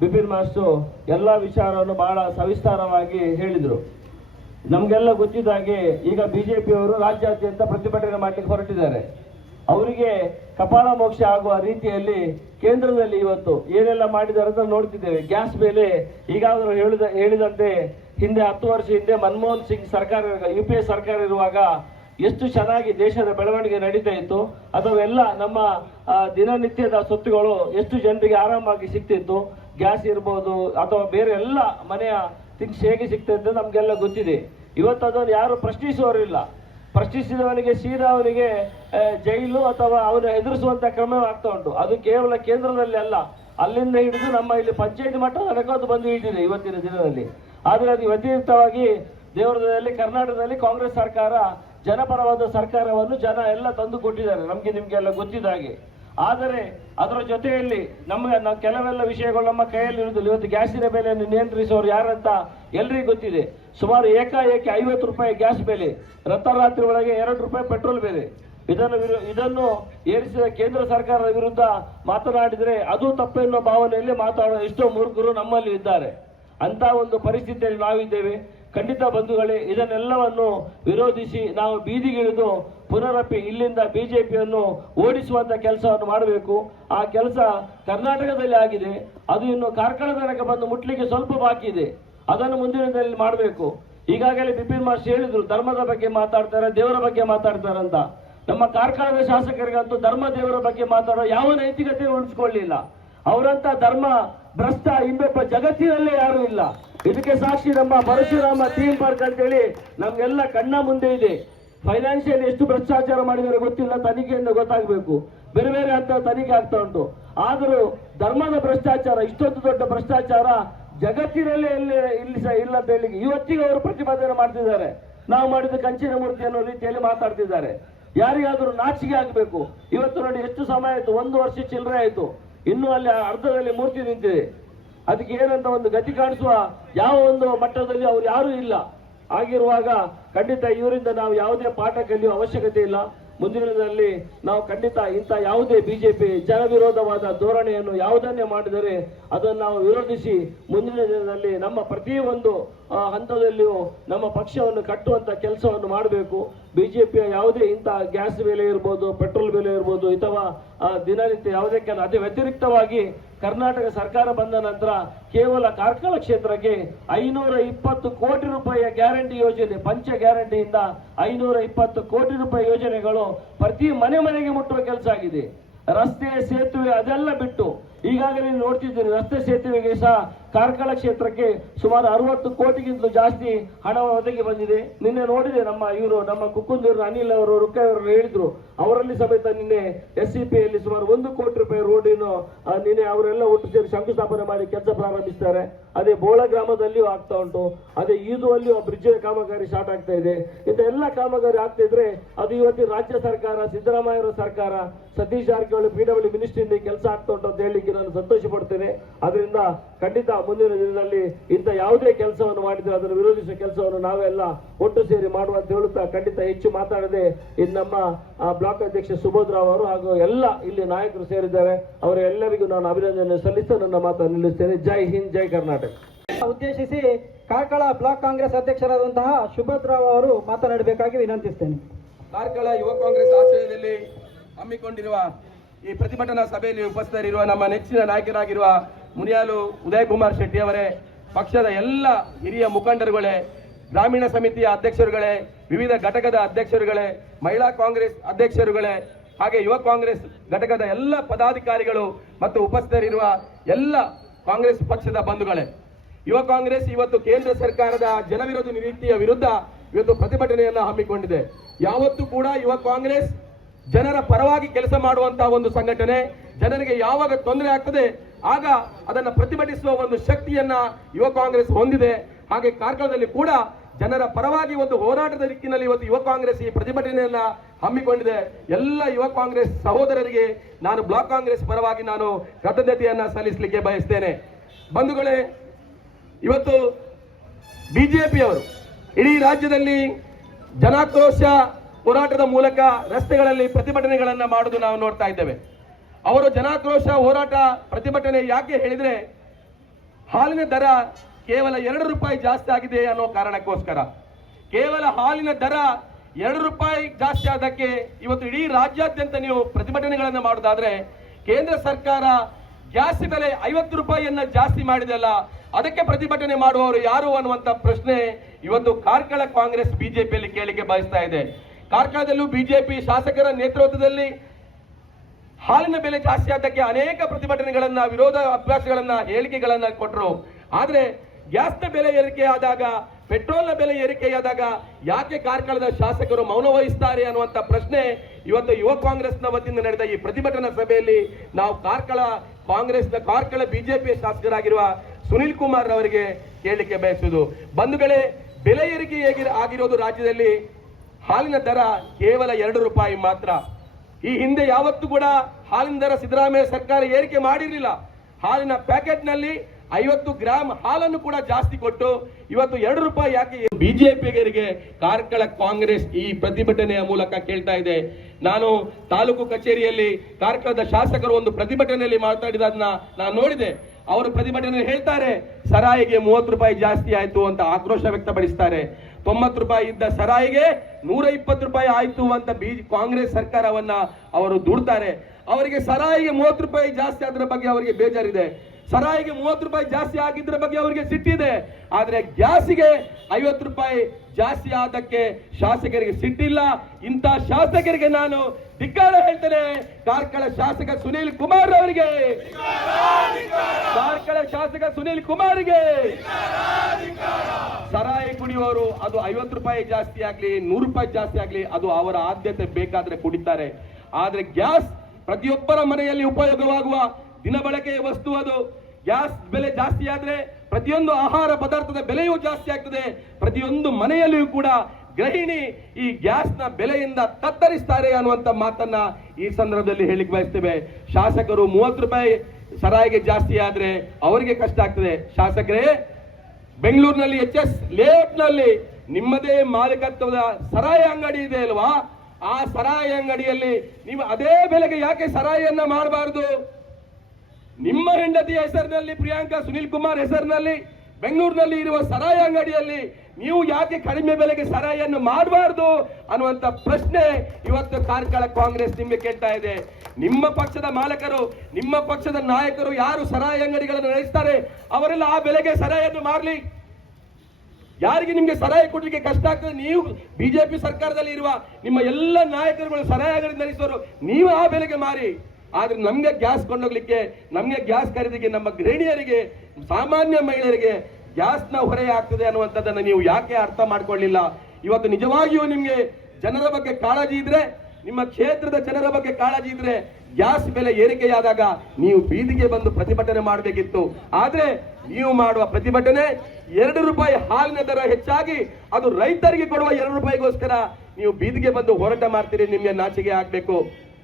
ಬಿಪಿನ್ ಮಾಸ್ಟರ್ ಎಲ್ಲ ವಿಚಾರವನ್ನು ಬಹಳ ಸವಿಸ್ತಾರವಾಗಿ ಹೇಳಿದರು. ನಮಗೆಲ್ಲ ಗೊತ್ತಿದ್ದ ಹಾಗೆ ಈಗ ಪಿಯವರು ರಾಜ್ಯಾದ್ಯಂತ ಪ್ರತಿಭಟನೆ ಮಾಡಲಿಕ್ಕೆ ಹೊರಟಿದ್ದಾರೆ. ಅವರಿಗೆ ಕಪಾಲ ಮೋಕ್ಷ ಆಗುವ ರೀತಿಯಲ್ಲಿ ಕೇಂದ್ರದಲ್ಲಿ ಇವತ್ತು ಏನೆಲ್ಲ ಮಾಡಿದ್ದಾರೆ ಅಂತ ನೋಡ್ತಿದ್ದೇವೆ. ಗ್ಯಾಸ್ ಮೇಲೆ ಈಗಾದರೂ ಹೇಳಿದ, ಹೇಳಿದಂತೆ ಹಿಂದೆ ಹತ್ತು ವರ್ಷ ಹಿಂದೆ ಮನಮೋಹನ್ ಸಿಂಗ್ ಸರ್ಕಾರ, ಯು ಪಿ ಎ ಸರ್ಕಾರ ಇರುವಾಗ ಎಷ್ಟು ಚೆನ್ನಾಗಿ ದೇಶದ ಬೆಳವಣಿಗೆ ನಡೀತಾ ಇತ್ತು. ಅದವೆಲ್ಲ ನಮ್ಮ ದಿನನಿತ್ಯದ ಸೊತ್ತುಗಳು ಎಷ್ಟು ಜನರಿಗೆ ಆರಾಮಾಗಿ ಸಿಗ್ತಿತ್ತು. ಗ್ಯಾಸ್ ಇರ್ಬೋದು ಅಥವಾ ಬೇರೆ ಎಲ್ಲ ಮನೆಯ ಥಿಂಗ್ಸ್ ಹೇಗೆ ಸಿಗ್ತಾ ಇತ್ತು ನಮಗೆಲ್ಲ ಗೊತ್ತಿದೆ. ಇವತ್ತು ಅದನ್ನು ಯಾರು ಪ್ರಶ್ನಿಸುವವರಿಲ್ಲ. ಪ್ರಶ್ನಿಸಿದವನಿಗೆ ಸೀದಾ ಅವನಿಗೆ ಜೈಲು ಅಥವಾ ಅವನು ಎದುರಿಸುವಂತ ಕ್ರಮ ಆಗ್ತಾ ಉಂಟು. ಅದು ಕೇವಲ ಕೇಂದ್ರದಲ್ಲಿ ಅಲ್ಲ. ಅಲ್ಲಿಂದ ಹಿಡಿದು ನಮ್ಮ ಇಲ್ಲಿ ಪಂಚಾಯತ್ ಮಟ್ಟ ತನಕ ಬಂದು ಹಿಡಿದಿದೆ ಇವತ್ತಿನ ದಿನದಲ್ಲಿ. ಆದರೆ ಅದು ವ್ಯತಿರಿಕ್ತವಾಗಿ ದೇವರದಲ್ಲಿ, ಕರ್ನಾಟಕದಲ್ಲಿ ಕಾಂಗ್ರೆಸ್ ಸರ್ಕಾರ ಜನಪರವಾದ ಸರ್ಕಾರವನ್ನು ಜನ ಎಲ್ಲ ತಂದು ಕೊಟ್ಟಿದ್ದಾರೆ ನಮಗೆ ನಿಮ್ಗೆಲ್ಲ ಗೊತ್ತಿದ್ದ ಹಾಗೆ. ಆದರೆ ಅದರ ಜೊತೆಯಲ್ಲಿ ನಮಗೆ ನಾವು ಕೆಲವೆಲ್ಲ ವಿಷಯಗಳು ನಮ್ಮ ಕೈಯಲ್ಲಿ ಇರುವುದಿಲ್ಲ. ಇವತ್ತು ಗ್ಯಾಸಿನ ಬೆಲೆಯನ್ನು ನಿಯಂತ್ರಿಸುವವರು ಯಾರಂತ ಎಲ್ರಿಗೂ ಗೊತ್ತಿದೆ. ಸುಮಾರು ಏಕಾಏಕಿ ಐವತ್ತು ರೂಪಾಯಿ ಗ್ಯಾಸ್ ಬೆಲೆ, ರಥರಾತ್ರಿ ಒಳಗೆ ಎರಡು ರೂಪಾಯಿ ಪೆಟ್ರೋಲ್ ಬೆಲೆ. ಇದನ್ನು ಇದನ್ನು ಏರಿಸಿದ ಕೇಂದ್ರ ಸರ್ಕಾರದ ವಿರುದ್ಧ ಮಾತನಾಡಿದರೆ ಅದು ತಪ್ಪು ಎನ್ನುವ ಭಾವನೆಯಲ್ಲಿ ಮಾತಾಡುವ ಎಷ್ಟೋ ಮೂರ್ಖರು ನಮ್ಮಲ್ಲಿ ಇದ್ದಾರೆ. ಅಂತ ಒಂದು ಪರಿಸ್ಥಿತಿಯಲ್ಲಿ ನಾವಿದ್ದೇವೆ. ಖಂಡಿತ ಬಂಧುಗಳೇ, ಇದನ್ನೆಲ್ಲವನ್ನು ವಿರೋಧಿಸಿ ನಾವು ಬೀದಿಗಿಳಿದು ಪುನರಪಿ ಇಲ್ಲಿಂದ ಬಿಜೆಪಿಯನ್ನು ಓಡಿಸುವಂತ ಕೆಲಸವನ್ನು ಮಾಡಬೇಕು. ಆ ಕೆಲಸ ಕರ್ನಾಟಕದಲ್ಲಿ ಆಗಿದೆ. ಅದು ಇನ್ನು ಕಾರ್ಕಳ ತನಕ ಬಂದು ಮುಟ್ಲಿಕ್ಕೆ ಸ್ವಲ್ಪ ಬಾಕಿ ಇದೆ. ಅದನ್ನು ಮುಂದಿನ ದಿನದಲ್ಲಿ ಮಾಡಬೇಕು. ಈಗಾಗಲೇ ಬಿಪಿನ್ ಮಾಸ್ ಹೇಳಿದ್ರು, ಧರ್ಮದ ಬಗ್ಗೆ ಮಾತಾಡ್ತಾರೆ, ದೇವರ ಬಗ್ಗೆ ಮಾತಾಡ್ತಾರೆ ಅಂತ. ನಮ್ಮ ಕಾರ್ಕಳದ ಶಾಸಕರಿಗಂತೂ ಧರ್ಮ, ದೇವರ ಬಗ್ಗೆ ಮಾತಾಡೋ ಯಾವ ನೈತಿಕತೆ ಉಳಿಸ್ಕೊಳ್ಳಿಲ್ಲ. ಅವರಂತ ಧರ್ಮ ಭ್ರಷ್ಟ ಇನ್ನೊಬ್ಬ ಜಗತ್ತಿನಲ್ಲೇ ಯಾರು ಇಲ್ಲ. ಇದಕ್ಕೆ ಸಾಕ್ಷಿ ನಮ್ಮ ಪರಶುರಾಮ ಥೀಮ್ ಪಾರ್ಕ್ ಅಂತೇಳಿ ನಮ್ಗೆಲ್ಲ ಕಣ್ಣ ಮುಂದೆ ಇದೆ. ಫೈನಾನ್ಷಿಯಲ್ ಎಷ್ಟು ಭ್ರಷ್ಟಾಚಾರ ಮಾಡಿದರೆ ಗೊತ್ತಿಲ್ಲ, ತನಿಖೆಯಿಂದ ಗೊತ್ತಾಗಬೇಕು. ಬೇರೆ ಬೇರೆ ಅಂತ ತನಿಖೆ ಆಗ್ತಾ ಉಂಟು. ಆದರೂ ಧರ್ಮದ ಭ್ರಷ್ಟಾಚಾರ, ಇಷ್ಟೊಂದು ದೊಡ್ಡ ಭ್ರಷ್ಟಾಚಾರ ಜಗತ್ತಿನಲ್ಲೇ ಎಲ್ಲಿ ಇಲ್ಲಿ ಸಹ ಇಲ್ಲ ಅಂತ ಹೇಳಿ ಇವತ್ತಿಗೆ ಅವರು ಪ್ರತಿಪಾದನೆ ಮಾಡ್ತಿದ್ದಾರೆ. ನಾವು ಮಾಡಿದ ಕಂಚಿನ ಮೂರ್ತಿ ಅನ್ನೋ ರೀತಿಯಲ್ಲಿ ಮಾತಾಡ್ತಿದ್ದಾರೆ. ಯಾರಿಗಾದರೂ ನಾಚಿಕೆ ಆಗಬೇಕು. ಇವತ್ತು ನೋಡಿ ಎಷ್ಟು ಸಮಯ ಆಯಿತು? ಒಂದು ವರ್ಷ ಚಿಲ್ಲರೆ ಆಯಿತು. ಇನ್ನೂ ಅಲ್ಲಿ ಅರ್ಧದಲ್ಲಿ ಮೂರ್ತಿ ನಿಂತಿದೆ. ಅದಕ್ಕೆ ಏನಂತ ಒಂದು ಗತಿ ಕಾಣಿಸುವ ಯಾವ ಒಂದು ಮಟ್ಟದಲ್ಲಿ ಅವ್ರು ಯಾರೂ ಇಲ್ಲ. ಆಗಿರುವಾಗ ಖಂಡಿತ ಇವರಿಂದ ನಾವು ಯಾವುದೇ ಪಾಠ ಕಲಿಯುವ ಅವಶ್ಯಕತೆ ಇಲ್ಲ. ಮುಂದಿನ ದಿನದಲ್ಲಿ ನಾವು ಖಂಡಿತ ಇಂಥ ಯಾವುದೇ ಬಿಜೆಪಿ ಜನವಿರೋಧವಾದ ಧೋರಣೆಯನ್ನು ಯಾವುದನ್ನೇ ಮಾಡಿದರೆ ಅದನ್ನು ನಾವು ವಿರೋಧಿಸಿ ಮುಂದಿನ ದಿನದಲ್ಲಿ ನಮ್ಮ ಪ್ರತಿಯೊಂದು ಹಂತದಲ್ಲಿಯೂ ನಮ್ಮ ಪಕ್ಷವನ್ನು ಕಟ್ಟುವಂತ ಕೆಲಸವನ್ನು ಮಾಡಬೇಕು. ಬಿಜೆಪಿಯ ಯಾವುದೇ ಇಂಥ ಗ್ಯಾಸ್ ಬೆಲೆ ಇರ್ಬೋದು, ಪೆಟ್ರೋಲ್ ಬೆಲೆ ಇರ್ಬೋದು, ಅಥವಾ ದಿನನಿತ್ಯ ಯಾವುದೇ ಕೆಲ ಅದೇ ವ್ಯತಿರಿಕ್ತವಾಗಿ ಕರ್ನಾಟಕ ಸರ್ಕಾರ ಬಂದ ನಂತರ ಕೇವಲ ಕಾರ್ಕಳ ಕ್ಷೇತ್ರಕ್ಕೆ ಐನೂರ ಇಪ್ಪತ್ತು ಕೋಟಿ ರೂಪಾಯಿಯ ಗ್ಯಾರಂಟಿ ಯೋಜನೆ, ಪಂಚ ಗ್ಯಾರಂಟಿಯಿಂದ ಐನೂರ ಇಪ್ಪತ್ತು ಕೋಟಿ ರೂಪಾಯಿ ಯೋಜನೆಗಳು ಪ್ರತಿ ಮನೆ ಮನೆಗೆ ಮುಟ್ಟುವ ಕೆಲಸ ಆಗಿದೆ. ರಸ್ತೆ ಸೇತುವೆ ಅದೆಲ್ಲ ಬಿಟ್ಟು, ಈಗಾಗಲೇ ನೋಡ್ತಿದ್ದೀನಿ ರಸ್ತೆ ಸೇತುವೆಗೆ ಸಹ ಕಾರ್ಕಳ ಕ್ಷೇತ್ರಕ್ಕೆ ಸುಮಾರು ಅರವತ್ತು ಕೋಟಿಗಿಂತಲೂ ಜಾಸ್ತಿ ಹಣ ಒದಗಿ ಬಂದಿದೆ. ನಿನ್ನೆ ನೋಡಿದೆ ನಮ್ಮ ಇವರು, ನಮ್ಮ ಕುಕ್ಕುಂದೂರು ಅನಿಲ್ ಅವರು ಅವರು ಹೇಳಿದ್ರು. ಅವರಲ್ಲಿ ಸಮೇತ ನಿನ್ನೆ ಎಸ್ ಸಿ ಪಿಯಲ್ಲಿ ಸುಮಾರು ಒಂದು ಕೋಟಿ ರೂಪಾಯಿ ರೋಡಿನ ನಿನ್ನೆ ಅವರೆಲ್ಲ ಒಟ್ಟು ಸೇರಿ ಶಂಕುಸ್ಥಾಪನೆ ಮಾಡಿ ಕೆಲಸ ಪ್ರಾರಂಭಿಸ್ತಾರೆ. ಅದೇ ಬೋಳ ಗ್ರಾಮದಲ್ಲಿಯೂ ಆಗ್ತಾ ಉಂಟು. ಅದೇ ಈದು ಅಲ್ಲಿಯೂ ಬ್ರಿಡ್ಜ್ ಕಾಮಗಾರಿ ಸ್ಟಾರ್ಟ್ ಆಗ್ತಾ ಇದೆ. ಇಂಥ ಎಲ್ಲ ಕಾಮಗಾರಿ ಆಗ್ತಾ ಇದ್ರೆ ಅದು ಇವತ್ತಿನ ರಾಜ್ಯ ಸರ್ಕಾರ ಸಿದ್ದರಾಮಯ್ಯ ಸರ್ಕಾರ, ಸತೀಶ್ ಜಾರಕಿಹೊಳಿ ಪಿ ಡಬ್ಲ್ಯೂ ಮಿನಿಸ್ಟ್ರಿಯಿಂದ ಕೆಲಸ ಆಗ್ತಾ ಉಂಟು ಅಂತ ಹೇಳಲಿಕ್ಕೆ ನಾನು ಸಂತೋಷ ಪಡ್ತೇನೆ ಅದರಿಂದ ಖಂಡಿತ ಮುಂದಿನ ದಿನದಲ್ಲಿ ಇಂಥ ಯಾವುದೇ ಕೆಲಸವನ್ನು ಮಾಡಿದ್ರೆ ಅದನ್ನು ವಿರೋಧಿಸುವ ಕೆಲಸವನ್ನು ನಾವೆಲ್ಲ ಒಟ್ಟು ಸೇರಿ ಮಾಡುವ ಅಂತ ಹೇಳುತ್ತಾ ಖಂಡಿತ ಹೆಚ್ಚು ಮಾತಾಡದೆ ಇದು ನಮ್ಮ ಆ, ಬ್ಲಾಕ್ ಅಧ್ಯಕ್ಷ ಸುಬೋಧ್ ರಾವ್ ಅವರು ಹಾಗೂ ಎಲ್ಲ ಇಲ್ಲಿ ನಾಯಕರು ಸೇರಿದ್ದಾರೆ. ಅವರ ಎಲ್ಲರಿಗೂ ನಾನು ಅಭಿನಂದನೆ ಸಲ್ಲಿಸಿ ನನ್ನ ಮಾತನ್ನು ನಿಲ್ಲಿಸ್ತೇನೆ. ಜೈ ಹಿಂದ್ ಜೈ ಕರ್ನಾಟಕ. ಉದ್ದೇಶಿಸಿ ಕಾರ್ಕಳ ಬ್ಲಾಕ್ ಕಾಂಗ್ರೆಸ್ ಅಧ್ಯಕ್ಷರಾದಂತಹ ಸುಭದ್ರಾವ್ ಅವರು ಮಾತನಾಡಬೇಕಾಗಿ ವಿನಂತಿಸ್ತೇನೆ. ಕಾರ್ಕಳ ಯುವ ಕಾಂಗ್ರೆಸ್ ಆಶ್ರಯದಲ್ಲಿ ಹಮ್ಮಿಕೊಂಡಿರುವ ಈ ಪ್ರತಿಭಟನಾ ಸಭೆಯಲ್ಲಿ ಉಪಸ್ಥಿತರಿರುವ ನಮ್ಮ ನೆಚ್ಚಿನ ನಾಯಕರಾಗಿರುವ ಮುನಿಯಾಲು ಉದಯ್ ಕುಮಾರ್ ಶೆಟ್ಟಿ ಅವರೇ, ಪಕ್ಷದ ಎಲ್ಲ ಹಿರಿಯ ಮುಖಂಡರುಗಳೇ, ಗ್ರಾಮೀಣ ಸಮಿತಿಯ ಅಧ್ಯಕ್ಷರುಗಳೇ, ವಿವಿಧ ಘಟಕದ ಅಧ್ಯಕ್ಷರುಗಳೇ, ಮಹಿಳಾ ಕಾಂಗ್ರೆಸ್ ಅಧ್ಯಕ್ಷರುಗಳೇ, ಹಾಗೆ ಯುವ ಕಾಂಗ್ರೆಸ್ ಘಟಕದ ಎಲ್ಲ ಪದಾಧಿಕಾರಿಗಳು ಮತ್ತು ಉಪಸ್ಥಿತರಿರುವ ಎಲ್ಲ ಕಾಂಗ್ರೆಸ್ ಪಕ್ಷದ ಬಂಧುಗಳೇ. ಯುವ ಕಾಂಗ್ರೆಸ್ ಇವತ್ತು ಕೇಂದ್ರ ಸರ್ಕಾರದ ಜನವಿರೋಧಿ ನೀತಿಯ ವಿರುದ್ಧ ಇವತ್ತು ಪ್ರತಿಭಟನೆಯನ್ನು ಹಮ್ಮಿಕೊಂಡಿದೆ. ಯಾವತ್ತೂ ಕೂಡ ಯುವ ಕಾಂಗ್ರೆಸ್ ಜನರ ಪರವಾಗಿ ಕೆಲಸ ಮಾಡುವಂತಹ ಒಂದು ಸಂಘಟನೆ ಜನರಿಗೆ ಯಾವಾಗ ತೊಂದರೆ ಆಗ್ತದೆ ಆಗ ಅದನ್ನು ಪ್ರತಿಭಟಿಸುವ ಒಂದು ಶಕ್ತಿಯನ್ನ ಯುವ ಕಾಂಗ್ರೆಸ್ ಹೊಂದಿದೆ. ಹಾಗೆ ಕಾರ್ಕಳದಲ್ಲಿ ಕೂಡ ಜನರ ಪರವಾಗಿ ಒಂದು ಹೋರಾಟದ ದಿಕ್ಕಿನಲ್ಲಿ ಇವತ್ತು ಯುವ ಕಾಂಗ್ರೆಸ್ ಈ ಪ್ರತಿಭಟನೆಯನ್ನ ಹಮ್ಮಿಕೊಂಡಿದೆ. ಎಲ್ಲ ಯುವ ಕಾಂಗ್ರೆಸ್ ಸಹೋದರರಿಗೆ ನಾನು ಬ್ಲಾಕ್ ಕಾಂಗ್ರೆಸ್ ಪರವಾಗಿ ನಾನು ಕೃತಜ್ಞತೆಯನ್ನ ಸಲ್ಲಿಸಲಿಕ್ಕೆ ಬಯಸ್ತೇನೆ. ಬಂಧುಗಳೇ, ಇವತ್ತು ಬಿಜೆಪಿಯವರು ಇಡೀ ರಾಜ್ಯದಲ್ಲಿ ಜನಾಕ್ರೋಶ ಹೋರಾಟದ ಮೂಲಕ ರಸ್ತೆಗಳಲ್ಲಿ ಪ್ರತಿಭಟನೆಗಳನ್ನು ಮಾಡುದು ನಾವು ನೋಡ್ತಾ ಇದ್ದೇವೆ. ಅವರು ಜನಾಕ್ರೋಶ ಹೋರಾಟ ಪ್ರತಿಭಟನೆ ಯಾಕೆ ಹೇಳಿದ್ರೆ ಹಾಲಿನ ದರ ಕೇವಲ ಎರಡು ರೂಪಾಯಿ ಜಾಸ್ತಿ ಆಗಿದೆ ಅನ್ನೋ ಕಾರಣಕ್ಕೋಸ್ಕರ. ಕೇವಲ ಹಾಲಿನ ದರ ಎರಡು ರೂಪಾಯಿ ಜಾಸ್ತಿ ಆದಕ್ಕೆ ಇವತ್ತು ಇಡೀ ರಾಜ್ಯಾದ್ಯಂತ ನೀವು ಪ್ರತಿಭಟನೆಗಳನ್ನು ಮಾಡೋದಾದ್ರೆ ಕೇಂದ್ರ ಸರ್ಕಾರ ಗ್ಯಾಸ್ ಬೆಲೆ ಐವತ್ತು ರೂಪಾಯಿಯನ್ನ ಜಾಸ್ತಿ ಮಾಡಿದೆಲ್ಲ, ಅದಕ್ಕೆ ಪ್ರತಿಭಟನೆ ಮಾಡುವವರು ಯಾರು ಅನ್ನುವಂತ ಪ್ರಶ್ನೆ ಇವತ್ತು ಕಾರ್ಕಳ ಕಾಂಗ್ರೆಸ್ ಬಿಜೆಪಿಯಲ್ಲಿ ಕೇಳಿಕೆ ಬಯಸ್ತಾ ಇದೆ. ಕಾರ್ಕಳದಲ್ಲೂ ಬಿಜೆಪಿ ಶಾಸಕರ ನೇತೃತ್ವದಲ್ಲಿ ಹಾಲಿನ ಬೆಲೆ ಜಾಸ್ತಿ ಆದಕ್ಕೆ ಅನೇಕ ಪ್ರತಿಭಟನೆಗಳನ್ನ, ವಿರೋಧ ಅಭ್ಯಾಸಗಳನ್ನ, ಹೇಳಿಕೆಗಳನ್ನ ಕೊಟ್ಟರು ಆದ್ರೆ ಗ್ಯಾಸ್ನ ಬೆಲೆ ಏರಿಕೆ ಆದಾಗ ಪೆಟ್ರೋಲ್ನ ಬೆಲೆ ಏರಿಕೆಯಾದಾಗ ಯಾಕೆ ಕಾರ್ಕಳದ ಶಾಸಕರು ಮೌನ ವಹಿಸ್ತಾರೆ ಅನ್ನುವಂತ ಪ್ರಶ್ನೆ ಇವತ್ತು ಯುವ ಕಾಂಗ್ರೆಸ್ನ ವತಿಯಿಂದ ನಡೆದ ಈ ಪ್ರತಿಭಟನಾ ಸಭೆಯಲ್ಲಿ ನಾವು ಕಾರ್ಕಳ ಕಾಂಗ್ರೆಸ್ನ ಕಾರ್ಕಳ ಬಿಜೆಪಿ ಶಾಸಕರಾಗಿರುವ ಸುನಿಲ್ ಕುಮಾರ್ ಅವರಿಗೆ ಕೇಳಲಿಕ್ಕೆ ಬಯಸುವುದು. ಬಂಧುಗಳೇ, ಬೆಲೆ ಏರಿಕೆ ಆಗಿರೋದು ರಾಜ್ಯದಲ್ಲಿ ಹಾಲಿನ ದರ ಕೇವಲ ಎರಡು ರೂಪಾಯಿ ಮಾತ್ರ. ಈ ಹಿಂದೆ ಯಾವತ್ತೂ ಕೂಡ ಹಾಲಿನ ದರ ಸಿದ್ದರಾಮಯ್ಯ ಸರ್ಕಾರ ಏರಿಕೆ ಮಾಡಿರಲಿಲ್ಲ. ಹಾಲಿನ ಪ್ಯಾಕೆಟ್ನಲ್ಲಿ ಐವತ್ತು ಗ್ರಾಮ್ ಹಾಲನ್ನು ಕೂಡ ಜಾಸ್ತಿ ಕೊಟ್ಟು ಇವತ್ತು ಎರಡು ರೂಪಾಯಿ ಯಾಕೆ ಬಿಜೆಪಿಗರಿಗೆ ಕಾರ್ಕಳ ಕಾಂಗ್ರೆಸ್ ಈ ಪ್ರತಿಭಟನೆಯ ಮೂಲಕ ಕೇಳ್ತಾ ಇದೆ. ನಾನು ತಾಲೂಕು ಕಚೇರಿಯಲ್ಲಿ ಕಾರ್ಕಳದ ಶಾಸಕರು ಒಂದು ಪ್ರತಿಭಟನೆಯಲ್ಲಿ ಮಾತಾಡಿದನ್ನ ನಾನು ನೋಡಿದೆ. ಅವರು ಪ್ರತಿಭಟನೆ ಹೇಳ್ತಾರೆ, ಸರಾಯಿಗೆ ಮೂವತ್ತು ರೂಪಾಯಿ ಜಾಸ್ತಿ ಆಯ್ತು ಅಂತ ಆಕ್ರೋಶ ವ್ಯಕ್ತಪಡಿಸ್ತಾರೆ. ತೊಂಬತ್ತು ರೂಪಾಯಿ ಇದ್ದ ಸರಾಯಿಗೆ ನೂರ ಇಪ್ಪತ್ತು ರೂಪಾಯಿ ಆಯ್ತು ಅಂತ ಬಿ ಕಾಂಗ್ರೆಸ್ ಸರ್ಕಾರವನ್ನ ಅವರು ದೂಡ್ತಾರೆ. ಅವರಿಗೆ ಸರಾಯಿಗೆ ಮೂವತ್ತು ರೂಪಾಯಿ ಜಾಸ್ತಿ ಅದರ ಬಗ್ಗೆ ಅವರಿಗೆ ಬೇಜಾರಿದೆ. ಸರಾಯಿಗೆ ಮೂವತ್ತು ರೂಪಾಯಿ ಜಾಸ್ತಿ ಆಗಿದ್ರ ಬಗ್ಗೆ ಅವರಿಗೆ ಸಿಟ್ಟಿದೆ. ಆದರೆ ಗ್ಯಾಸಿಗೆ ಐವತ್ತು ರೂಪಾಯಿ ಜಾಸ್ತಿ ಆದಕ್ಕೆ ಶಾಸಕರಿಗೆ ಸಿಟ್ಟಿಲ್ಲ. ಇಂಥ ಶಾಸಕರಿಗೆ ನಾನು ಧಿಕ್ಕಾರ ಹೇಳ್ತೇನೆ. ಕಾರ್ಕಳ ಶಾಸಕ ಸುನೀಲ್ ಕುಮಾರ್ ಅವರಿಗೆ. ಕಾರ್ಕಳ ಶಾಸಕ ಸುನೀಲ್ ಕುಮಾರ್ಗೆ. ಸರಾಯಿ ಕುಡಿಯುವವರು ಅದು ಐವತ್ತು ರೂಪಾಯಿ ಜಾಸ್ತಿ ಆಗ್ಲಿ, ನೂರು ರೂಪಾಯಿ ಜಾಸ್ತಿ ಆಗ್ಲಿ, ಅದು ಅವರ ಆದ್ಯತೆ ಬೇಕಾದ್ರೆ ಕುಡಿತಾರೆ. ಆದ್ರೆ ಗ್ಯಾಸ್ ಪ್ರತಿಯೊಬ್ಬರ ಮನೆಯಲ್ಲಿ ಉಪಯೋಗವಾಗುವ ದಿನ ಬಳಕೆಯ ವಸ್ತು ಅದು. ಗ್ಯಾಸ್ ಬೆಲೆ ಜಾಸ್ತಿ ಆದ್ರೆ ಪ್ರತಿಯೊಂದು ಆಹಾರ ಪದಾರ್ಥದ ಬೆಲೆಯೂ ಜಾಸ್ತಿ ಆಗ್ತದೆ. ಪ್ರತಿಯೊಂದು ಮನೆಯಲ್ಲಿಯೂ ಕೂಡ ಗೃಹಿಣಿ ಈ ಗ್ಯಾಸ್ನ ಬೆಲೆಯಿಂದ ತತ್ತರಿಸ್ತಾರೆ ಅನ್ನುವಂತ ಮಾತನ್ನ ಈ ಸಂದರ್ಭದಲ್ಲಿ ಹೇಳಿಕ್ ಬಯಸ್ತೇವೆ. ಶಾಸಕರು ಮೂವತ್ತು ರೂಪಾಯಿ ಸರಾಯಿಗೆ ಜಾಸ್ತಿ ಆದ್ರೆ ಅವರಿಗೆ ಕಷ್ಟ ಆಗ್ತದೆ. ಶಾಸಕರೇ, ಬೆಂಗಳೂರಿನಲ್ಲಿ ಎಚ್ ಎಸ್ ಲೇಔಟ್ನಲ್ಲಿ ನಿಮ್ಮದೇ ಮಾಲೀಕತ್ವದ ಸರಾಯಿ ಅಂಗಡಿ ಇದೆ ಅಲ್ವಾ? ಆ ಸರಾಯಿ ಅಂಗಡಿಯಲ್ಲಿ ನೀವು ಅದೇ ಬೆಲೆಗೆ ಯಾಕೆ ಸರಾಯಿಯನ್ನ ಮಾಡಬಾರದು? ನಿಮ್ಮ ಹೆಂಡತಿಯ ಹೆಸರಿನಲ್ಲಿ ಪ್ರಿಯಾಂಕಾ ಸುನಿಲ್ ಕುಮಾರ್ ಹೆಸರಿನಲ್ಲಿ ಬೆಂಗಳೂರಿನಲ್ಲಿ ಇರುವ ಸರಾಯಿ ಅಂಗಡಿಯಲ್ಲಿ ನೀವು ಯಾಕೆ ಕಡಿಮೆ ಬೆಲೆಗೆ ಸರಾಯನ್ನು ಮಾಡಬಾರ್ದು ಅನ್ನುವಂತ ಪ್ರಶ್ನೆ ಇವತ್ತು ಕಾರ್ಕಳ ಕಾಂಗ್ರೆಸ್ ನಿಮಗೆ ಕೇಳ್ತಾ ಇದೆ. ನಿಮ್ಮ ಪಕ್ಷದ ಮಾಲಕರು, ನಿಮ್ಮ ಪಕ್ಷದ ನಾಯಕರು ಯಾರು ಸರಾಯಿ ಅಂಗಡಿಗಳನ್ನು ನಡೆಸ್ತಾರೆ? ಅವರೆಲ್ಲ ಆ ಬೆಲೆಗೆ ಸರಾಯನ್ನು ಮಾರಲಿ. ಯಾರಿಗೆ ನಿಮ್ಗೆ ಸರಾಯಿ ಕೊಡ್ಲಿಕ್ಕೆ ಕಷ್ಟ ಆಗ್ತದೆ? ನೀವು ಬಿಜೆಪಿ ಸರ್ಕಾರದಲ್ಲಿ ಇರುವ ನಿಮ್ಮ ಎಲ್ಲ ನಾಯಕರುಗಳು ಸರಾಯಿ ಅಂಗಡಿ ನಡೆಸೋರು, ನೀವು ಆ ಬೆಲೆಗೆ ಮಾರಿ. ಆದ್ರೆ ನಮ್ಗೆ ಗ್ಯಾಸ್ ಕೊಂಡೋಗ್ಲಿಕ್ಕೆ, ನಮ್ಗೆ ಗ್ಯಾಸ್ ಖರೀದಿಗೆ ನಮ್ಮ ಗೃಹಿಣಿಯರಿಗೆ, ಸಾಮಾನ್ಯ ಮಹಿಳೆಯರಿಗೆ ಗ್ಯಾಸ್ನ ಹೊರೆ ಆಗ್ತದೆ ಅನ್ನುವಂಥದ್ದನ್ನ ನೀವು ಯಾಕೆ ಅರ್ಥ ಮಾಡ್ಕೊಳ್ಳಿಲ್ಲ? ಇವತ್ತು ನಿಜವಾಗಿಯೂ ನಿಮ್ಗೆ ಜನರ ಬಗ್ಗೆ ಕಾಳಜಿ ಇದ್ರೆ, ನಿಮ್ಮ ಕ್ಷೇತ್ರದ ಜನರ ಬಗ್ಗೆ ಕಾಳಜಿ ಇದ್ರೆ ಗ್ಯಾಸ್ ಬೆಲೆ ಏರಿಕೆಯಾದಾಗ ನೀವು ಬೀದಿಗೆ ಬಂದು ಪ್ರತಿಭಟನೆ ಮಾಡಬೇಕಿತ್ತು. ಆದ್ರೆ ನೀವು ಮಾಡುವ ಪ್ರತಿಭಟನೆ ಎರಡು ರೂಪಾಯಿ ಹಾಲಿನ ದರ ಹೆಚ್ಚಾಗಿ ಅದು ರೈತರಿಗೆ ಕೊಡುವ ಎರಡು ರೂಪಾಯಿಗೋಸ್ಕರ ನೀವು ಬೀದಿಗೆ ಬಂದು ಹೋರಾಟ ಮಾಡ್ತೀರಿ, ನಿಮ್ಗೆ ನಾಚಿಕೆ ಆಗ್ಬೇಕು.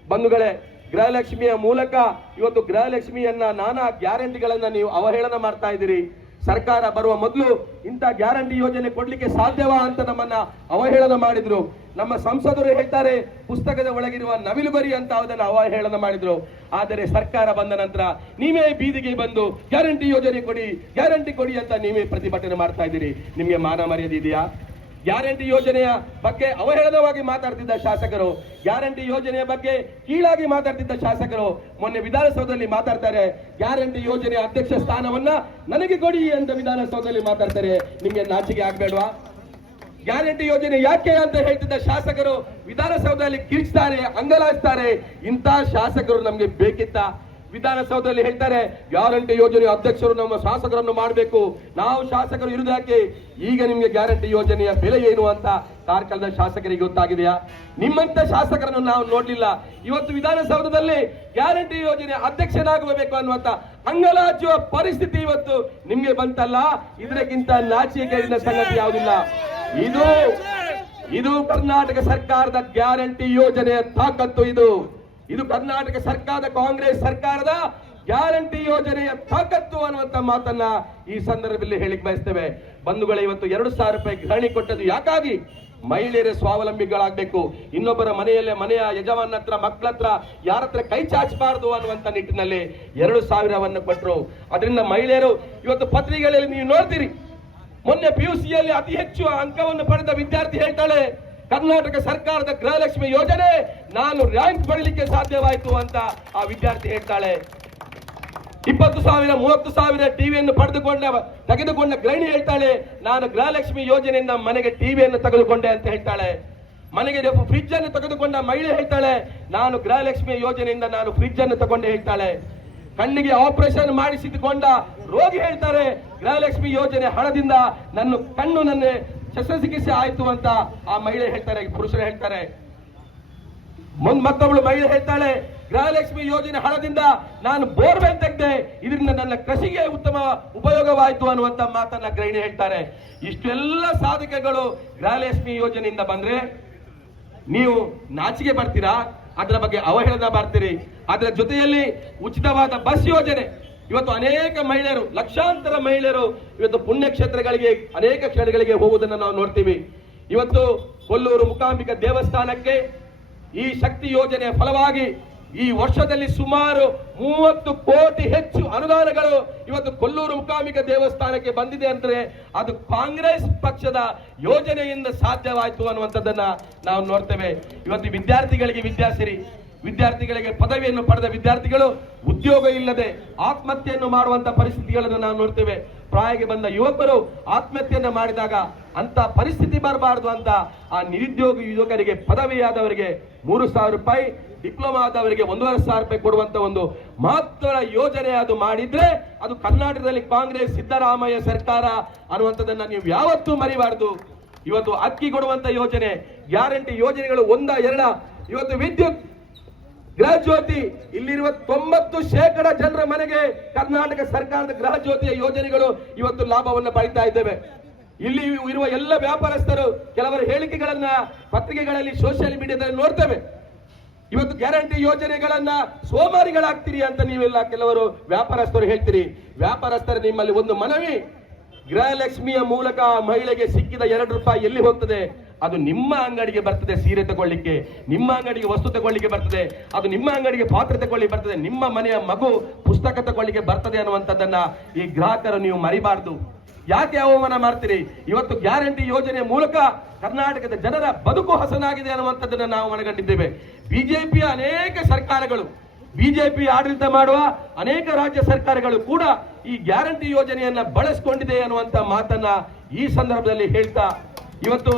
ಬಂಧುಗಳೇ, ಗೃಹಲಕ್ಷ್ಮಿಯ ಮೂಲಕ ಇವತ್ತು ಗೃಹಲಕ್ಷ್ಮಿಯನ್ನ ನಾನಾ ಗ್ಯಾರಂಟಿಗಳನ್ನ ನೀವು ಅವಹೇಳನ ಮಾಡ್ತಾ ಇದ್ದೀರಿ. ಸರ್ಕಾರ ಬರುವ ಮೊದಲು ಇಂಥ ಗ್ಯಾರಂಟಿ ಯೋಜನೆ ಕೊಡ್ಲಿಕ್ಕೆ ಸಾಧ್ಯವಾ ಅಂತ ನಮ್ಮನ್ನ ಅವಹೇಳನ ಮಾಡಿದ್ರು. ನಮ್ಮ ಸಂಸದರು ಹೇಳ್ತಾರೆ, ಪುಸ್ತಕದ ಒಳಗಿರುವ ನವಿಲುಗರಿ ಅಂತ ಅದನ್ನು ಅವಹೇಳನ ಮಾಡಿದ್ರು. ಆದರೆ ಸರ್ಕಾರ ಬಂದ ನಂತರ ನೀವೇ ಬೀದಿಗೆ ಬಂದು ಗ್ಯಾರಂಟಿ ಯೋಜನೆ ಕೊಡಿ, ಗ್ಯಾರಂಟಿ ಕೊಡಿ ಅಂತ ನೀವೇ ಪ್ರತಿಭಟನೆ ಮಾಡ್ತಾ ಇದ್ದೀರಿ. ನಿಮಗೆ ಮಾನ ಮರ್ಯಾದೆ ಇದೆಯಾ? ಗ್ಯಾರಂಟಿ ಯೋಜನೆಯ ಬಗ್ಗೆ ಅವಹೇಳನವಾಗಿ ಮಾತಾಡ್ತಿದ್ದ ಶಾಸಕರು, ಗ್ಯಾರಂಟಿ ಯೋಜನೆಯ ಬಗ್ಗೆ ಕೀಳಾಗಿ ಮಾತಾಡ್ತಿದ್ದ ಶಾಸಕರು ಮೊನ್ನೆ ವಿಧಾನಸೌಧದಲ್ಲಿ ಮಾತಾಡ್ತಾರೆ. ಗ್ಯಾರಂಟಿ ಯೋಜನೆಯ ಅಧ್ಯಕ್ಷ ಸ್ಥಾನವನ್ನ ನನಗೆ ಕೊಡಿ ಅಂತ ವಿಧಾನಸೌಧದಲ್ಲಿ ಮಾತಾಡ್ತಾರೆ. ನಿಮಗೆ ನಾಚಿಕೆ ಆಗ್ಬೇಡ್ವಾ? ಗ್ಯಾರಂಟಿ ಯೋಜನೆ ಯಾಕೆ ಅಂತ ಹೇಳ್ತಿದ್ದ ಶಾಸಕರು ವಿಧಾನಸೌಧದಲ್ಲಿ ಕಿರಿಚ್ತಾರೆ, ಅಂಗಲಾಚ್ತಾರೆ. ಇಂತಹ ಶಾಸಕರು ನಮ್ಗೆ ಬೇಕಿತ್ತ? ವಿಧಾನಸೌಧದಲ್ಲಿ ಹೇಳ್ತಾರೆ, ಗ್ಯಾರಂಟಿ ಯೋಜನೆ ಅಧ್ಯಕ್ಷರು ನಮ್ಮ ಶಾಸಕರನ್ನು ಮಾಡಬೇಕು. ನಾವು ಶಾಸಕರು ಇರುವುದಕ್ಕೆ ಈಗ ನಿಮ್ಗೆ ಗ್ಯಾರಂಟಿ ಯೋಜನೆಯ ಬೆಲೆ ಏನು ಅಂತ ಕಾರ್ಕಳದ ಶಾಸಕರಿಗೆ ಗೊತ್ತಾಗಿದೆಯಾ? ನಿಮ್ಮಂತ ಶಾಸಕರನ್ನು ನಾವು ನೋಡ್ಲಿಲ್ಲ. ಇವತ್ತು ವಿಧಾನಸೌಧದಲ್ಲಿ ಗ್ಯಾರಂಟಿ ಯೋಜನೆ ಅಧ್ಯಕ್ಷನಾಗಬೇಕು ಅನ್ನುವಂತ ಅಂಗಲಾಚುವ ಪರಿಸ್ಥಿತಿ ಇವತ್ತು ನಿಮ್ಗೆ ಬಂತಲ್ಲ? ಇದಕ್ಕಿಂತ ನಾಚಿಕೆಗಿನ ಸಂಗತಿ ಯಾವುದಿಲ್ಲ? ಇದು ಇದು ಕರ್ನಾಟಕ ಸರ್ಕಾರದ ಗ್ಯಾರಂಟಿ ಯೋಜನೆಯ ತಾಕತ್ತು ಇದು. ಇದು ಕರ್ನಾಟಕ ಸರ್ಕಾರದ, ಕಾಂಗ್ರೆಸ್ ಸರ್ಕಾರದ ಗ್ಯಾರಂಟಿ ಯೋಜನೆಯ ತಾಕತ್ತು ಅನ್ನುವಂತ ಮಾತನ್ನ ಈ ಸಂದರ್ಭದಲ್ಲಿ ಹೇಳಿಕ್ ಬಯಸ್ತೇವೆ. ಬಂಧುಗಳೇ, ಇವತ್ತು ಎರಡು ಸಾವಿರ ರೂಪಾಯಿ ಗೃಹಣಿ ಕೊಟ್ಟದ್ದು ಯಾಕಾಗಿ? ಮಹಿಳೆಯರೇ ಸ್ವಾವಲಂಬಿಗಳಾಗಬೇಕು. ಇನ್ನೊಬ್ಬರ ಮನೆಯಲ್ಲೇ ಮನೆಯ ಯಜಮಾನ ಹತ್ರ, ಮಕ್ಕಳ ಹತ್ರ ಯಾರ ಹತ್ರ ಕೈ ಚಾಚಬಾರದು ಅನ್ನುವಂತ ನಿಟ್ಟಿನಲ್ಲಿ ಎರಡು ಸಾವಿರವನ್ನು ಕೊಟ್ಟರು ಅದರಿಂದ ಮಹಿಳೆಯರು, ಇವತ್ತು ಪತ್ರಿಕೆಗಳಲ್ಲಿ ನೀವು ನೋಡ್ತೀರಿ, ಮೊನ್ನೆ ಪಿ ಯು ಸಿಯಲ್ಲಿ ಅತಿ ಹೆಚ್ಚು ಅಂಕವನ್ನು ಪಡೆದ ವಿದ್ಯಾರ್ಥಿ ಹೇಳ್ತಾಳೆ ಕರ್ನಾಟಕ ಸರ್ಕಾರದ ಗೃಹಲಕ್ಷ್ಮಿ ಯೋಜನೆ ನಾನು ರ್ಯಾಂಕ್ ಪಡಲಿಕ್ಕೆ ಸಾಧ್ಯವಾಯಿತು ಅಂತ ಆ ವಿದ್ಯಾರ್ಥಿ ಹೇಳ್ತಾಳೆ. ಇಪ್ಪತ್ತು ಸಾವಿರ, ಮೂವತ್ತು ಸಾವಿರ ಟಿವಿಯನ್ನು ಪಡೆದುಕೊಂಡ, ತೆಗೆದುಕೊಂಡ ಗೃಹಿಣಿ ಹೇಳ್ತಾಳೆ, ನಾನು ಗೃಹಲಕ್ಷ್ಮಿ ಯೋಜನೆಯಿಂದ ಮನೆಗೆ ಟಿವಿಯನ್ನು ತೆಗೆದುಕೊಂಡೆ ಅಂತ ಹೇಳ್ತಾಳೆ. ಮನೆಗೆ ಫ್ರಿಡ್ಜ್ ಅನ್ನು ತೆಗೆದುಕೊಂಡ ಮಹಿಳೆ ಹೇಳ್ತಾಳೆ, ನಾನು ಗೃಹಲಕ್ಷ್ಮಿ ಯೋಜನೆಯಿಂದ ನಾನು ಫ್ರಿಡ್ಜ್ ಅನ್ನು ತಗೊಂಡೆ ಹೇಳ್ತಾಳೆ. ಕಣ್ಣಿಗೆ ಆಪರೇಷನ್ ಮಾಡಿಸಿಕೊಂಡ ರೋಗಿ ಹೇಳ್ತಾರೆ, ಗೃಹಲಕ್ಷ್ಮಿ ಯೋಜನೆ ಹಣದಿಂದ ನನ್ನ ಕಣ್ಣು ನನ್ನ ಶಸ್ತ್ರಚಿಕಿತ್ಸೆ ಆಯ್ತು ಅಂತ ಆ ಮಹಿಳೆ ಹೇಳ್ತಾರೆ, ಪುರುಷರು ಹೇಳ್ತಾರೆ. ಮುಂದ್ ಮತ್ತೊಬ್ಳು ಮಹಿಳೆ ಹೇಳ್ತಾಳೆ, ಗೃಹಲಕ್ಷ್ಮಿ ಯೋಜನೆ ಹಣದಿಂದ ನಾನು ಬೋರ್ವೆಲ್ ತೆಗೆದೆ, ಇದರಿಂದ ನನ್ನ ಕೃಷಿಗೆ ಉತ್ತಮ ಉಪಯೋಗವಾಯಿತು ಅನ್ನುವಂತ ಮಾತನ್ನ ಗೃಹಿಣಿ ಹೇಳ್ತಾರೆ. ಇಷ್ಟೆಲ್ಲ ಸಾಧಕಗಳು ಗೃಹಲಕ್ಷ್ಮಿ ಯೋಜನೆಯಿಂದ ಬಂದ್ರೆ ನೀವು ನಾಚಿಕೆ ಬರ್ತೀರಾ ಅದರ ಬಗ್ಗೆ ಅವಹೇಳನ ಬರ್ತೀರಿ ಅದರ ಜೊತೆಯಲ್ಲಿ ಉಚಿತವಾದ ಬಸ್ ಯೋಜನೆ. ಇವತ್ತು ಅನೇಕ ಮಹಿಳೆಯರು, ಲಕ್ಷಾಂತರ ಮಹಿಳೆಯರು ಇವತ್ತು ಪುಣ್ಯಕ್ಷೇತ್ರಗಳಿಗೆ, ಅನೇಕ ಕ್ಷೇತ್ರಗಳಿಗೆ ಹೋಗುವುದನ್ನು ನಾವು ನೋಡ್ತೀವಿ. ಇವತ್ತು ಕೊಲ್ಲೂರು ಮುಕಾಂಬಿಕ ದೇವಸ್ಥಾನಕ್ಕೆ ಈ ಶಕ್ತಿ ಯೋಜನೆಯ ಫಲವಾಗಿ ಈ ವರ್ಷದಲ್ಲಿ ಸುಮಾರು ಮೂವತ್ತು ಕೋಟಿ ಹೆಚ್ಚು ಅನುದಾನಗಳು ಇವತ್ತು ಕೊಲ್ಲೂರು ಮುಖಾಮಿಕ ದೇವಸ್ಥಾನಕ್ಕೆ ಬಂದಿದೆ ಅಂದ್ರೆ ಅದು ಕಾಂಗ್ರೆಸ್ ಪಕ್ಷದ ಯೋಜನೆಯಿಂದ ಸಾಧ್ಯವಾಯಿತು ಅನ್ನುವಂಥದ್ದನ್ನ ನಾವು ನೋಡ್ತೇವೆ. ಇವತ್ತು ವಿದ್ಯಾರ್ಥಿಗಳಿಗೆ ವಿದ್ಯಾಸಿರಿ ವಿದ್ಯಾರ್ಥಿಗಳಿಗೆ ಪದವಿಯನ್ನು ಪಡೆದ ವಿದ್ಯಾರ್ಥಿಗಳು ಉದ್ಯೋಗ ಇಲ್ಲದೆ ಆತ್ಮಹತ್ಯೆಯನ್ನು ಮಾಡುವಂತ ಪರಿಸ್ಥಿತಿಗಳನ್ನು ನಾವು ನೋಡ್ತೇವೆ. ಪ್ರಾಯಗೆ ಬಂದ ಯುವಕರು ಆತ್ಮಹತ್ಯೆಯನ್ನು ಮಾಡಿದಾಗ ಅಂತ ಪರಿಸ್ಥಿತಿ ಬರಬಾರದು ಅಂತ ಆ ನಿರುದ್ಯೋಗ ಯುವಕರಿಗೆ ಪದವಿಯಾದವರಿಗೆ ಮೂರು ಸಾವಿರ ರೂಪಾಯಿ, ಡಿಪ್ಲೊಮಾ ಆದವರಿಗೆ ಒಂದೂವರೆ ಸಾವಿರ ರೂಪಾಯಿ ಕೊಡುವಂತ ಒಂದು ಮಹತ್ವದ ಯೋಜನೆ ಅದು ಮಾಡಿದ್ರೆ ಅದು ಕರ್ನಾಟಕದಲ್ಲಿ ಕಾಂಗ್ರೆಸ್, ಸಿದ್ದರಾಮಯ್ಯ ಸರ್ಕಾರ ಅನ್ನುವಂಥದ್ದನ್ನ ನೀವು ಯಾವತ್ತೂ ಮರಿಬಾರದು. ಇವತ್ತು ಅಕ್ಕಿ ಕೊಡುವಂತ ಯೋಜನೆ, ಗ್ಯಾರಂಟಿ ಯೋಜನೆಗಳು ಒಂದ, ಎರಡ, ಇವತ್ತು ವಿದ್ಯುತ್ ಗೃಹ ಜ್ಯೋತಿ, ಇಲ್ಲಿರುವ ತೊಂಬತ್ತು ಶೇಕಡ ಜನರ ಮನೆಗೆ ಕರ್ನಾಟಕ ಸರ್ಕಾರದ ಗೃಹ ಜ್ಯೋತಿಯ ಯೋಜನೆಗಳು ಇವತ್ತು ಲಾಭವನ್ನು ಪಡಿತಾ ಇದ್ದೇವೆ. ಇಲ್ಲಿ ಇರುವ ಎಲ್ಲ ವ್ಯಾಪಾರಸ್ಥರು ಕೆಲವರ ಹೇಳಿಕೆಗಳನ್ನ ಪತ್ರಿಕೆಗಳಲ್ಲಿ ಸೋಷಿಯಲ್ ಮೀಡಿಯಾದಲ್ಲಿ ನೋಡ್ತೇವೆ. ಇವತ್ತು ಗ್ಯಾರಂಟಿ ಯೋಜನೆಗಳನ್ನ ಸೋಮಾರಿಗಳಾಗ್ತೀರಿ ಅಂತ ನೀವೆಲ್ಲ ಕೆಲವರು ವ್ಯಾಪಾರಸ್ಥರು ಹೇಳ್ತೀರಿ. ವ್ಯಾಪಾರಸ್ಥರು ನಿಮ್ಮಲ್ಲಿ ಒಂದು ಮನವಿ, ಗೃಹಲಕ್ಷ್ಮಿಯ ಮೂಲಕ ಮಹಿಳೆಗೆ ಸಿಕ್ಕಿದ ಎರಡು ರೂಪಾಯಿ ಎಲ್ಲಿ ಹೋಗ್ತದೆ? ಅದು ನಿಮ್ಮ ಅಂಗಡಿಗೆ ಬರ್ತದೆ, ಸೀರೆ ತಗೊಳ್ಳಿಕ್ಕೆ. ನಿಮ್ಮ ಅಂಗಡಿಗೆ ವಸ್ತು ತಗೊಳ್ಳಿಕ್ಕೆ ಬರ್ತದೆ, ಅದು ನಿಮ್ಮ ಅಂಗಡಿಗೆ ಪಾತ್ರೆ ತಗೊಳ್ಳಿ ಬರ್ತದೆ, ನಿಮ್ಮ ಮನೆಯ ಮಗು ಪುಸ್ತಕ ತಗೊಳ್ಳಿಕ್ಕೆ ಬರ್ತದೆ ಅನ್ನುವಂಥದ್ದನ್ನ ಈ ಗ್ರಾಹಕರು ನೀವು ಮರಿಬಾರ್ದು. ಯಾಕೆ ಅವಮಾನ ಮಾಡ್ತೀರಿ? ಇವತ್ತು ಗ್ಯಾರಂಟಿ ಯೋಜನೆ ಮೂಲಕ ಕರ್ನಾಟಕದ ಜನರ ಬದುಕು ಹಸನಾಗಿದೆ ಅನ್ನುವಂಥದ್ದನ್ನ ನಾವು ಮನಗಂಡಿದ್ದೇವೆ. ಬಿಜೆಪಿಯ ಅನೇಕ ಸರ್ಕಾರಗಳು, ಬಿಜೆಪಿ ಆಡಳಿತ ಮಾಡುವ ಅನೇಕ ರಾಜ್ಯ ಸರ್ಕಾರಗಳು ಕೂಡ ಈ ಗ್ಯಾರಂಟಿ ಯೋಜನೆಯನ್ನ ಬಳಸ್ಕೊಂಡಿದೆ ಅನ್ನುವಂತ ಮಾತನ್ನ ಈ ಸಂದರ್ಭದಲ್ಲಿ ಹೇಳ್ತಾ, ಇವತ್ತು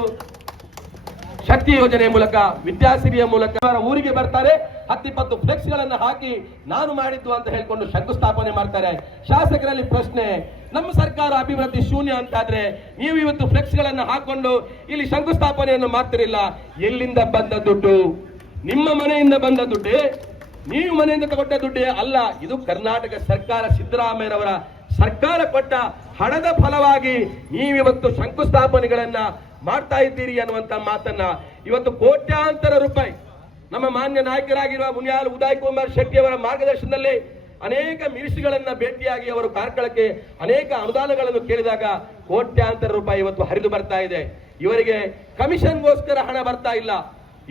ಶಕ್ತಿ ಯೋಜನೆ ಮೂಲಕ ವಿದ್ಯಾಸಿರಿಯ ಮೂಲಕ ಅವರ ಊರಿಗೆ ಬರ್ತಾರೆ. ಹತ್ತಿಪ್ಪತ್ತು ಫ್ಲೆಕ್ಸ್ ಗಳನ್ನ ಹಾಕಿ ನಾನು ಮಾಡಿದ್ದು ಅಂತ ಹೇಳ್ಕೊಂಡು ಶಂಕುಸ್ಥಾಪನೆ ಮಾಡ್ತಾರೆ. ಶಾಸಕರಲ್ಲಿ ಪ್ರಶ್ನೆ, ನಮ್ಮ ಸರ್ಕಾರ ಅಭಿವೃದ್ಧಿ ಶೂನ್ಯ ಅಂತಾದ್ರೆ ನೀವು ಇವತ್ತು ಫ್ಲೆಕ್ಸ್ ಗಳನ್ನ ಹಾಕೊಂಡು ಇಲ್ಲಿ ಶಂಕುಸ್ಥಾಪನೆಯನ್ನು ಮಾಡ್ತಿರಿಲ್ಲ ಎಲ್ಲಿಂದ ಬಂದ ದುಡ್ಡು? ನಿಮ್ಮ ಮನೆಯಿಂದ ಬಂದ ದುಡ್ಡೇ? ನೀವು ಮನೆಯಿಂದ ಕೊಟ್ಟ ದುಡ್ಡೇ ಅಲ್ಲ. ಇದು ಕರ್ನಾಟಕ ಸರ್ಕಾರ ಸಿದ್ದರಾಮಯ್ಯನವರ ಸರ್ಕಾರ ಕೊಟ್ಟ ಹಣದ ಫಲವಾಗಿ ನೀವಿವತ್ತು ಶಂಕುಸ್ಥಾಪನೆಗಳನ್ನ ಮಾಡ್ತಾ ಇದ್ದೀರಿ ಅನ್ನುವಂತ ಮಾತನ್ನ ಇವತ್ತು ಕೋಟ್ಯಾಂತರ ರೂಪಾಯಿ ನಮ್ಮ ಮಾನ್ಯ ನಾಯಕರಾಗಿರುವ ಮುನಿಯಾಲ್ ಉದಯ್ ಕುಮಾರ್ ಶೆಟ್ಟಿ ಅವರ ಮಾರ್ಗದರ್ಶನದಲ್ಲಿ ಅನೇಕ ಮಿನಿಸ್ಟ್ರಿಗಳನ್ನ ಭೇಟಿಯಾಗಿ ಅವರು ಕಾರ್ಕಳಕ್ಕೆ ಅನೇಕ ಅನುದಾನಗಳನ್ನು ಕೇಳಿದಾಗ ಕೋಟ್ಯಾಂತರ ರೂಪಾಯಿ ಇವತ್ತು ಹರಿದು ಬರ್ತಾ ಇದೆ. ಇವರಿಗೆ ಕಮಿಷನ್ಗೋಸ್ಕರ ಹಣ ಬರ್ತಾ ಇಲ್ಲ.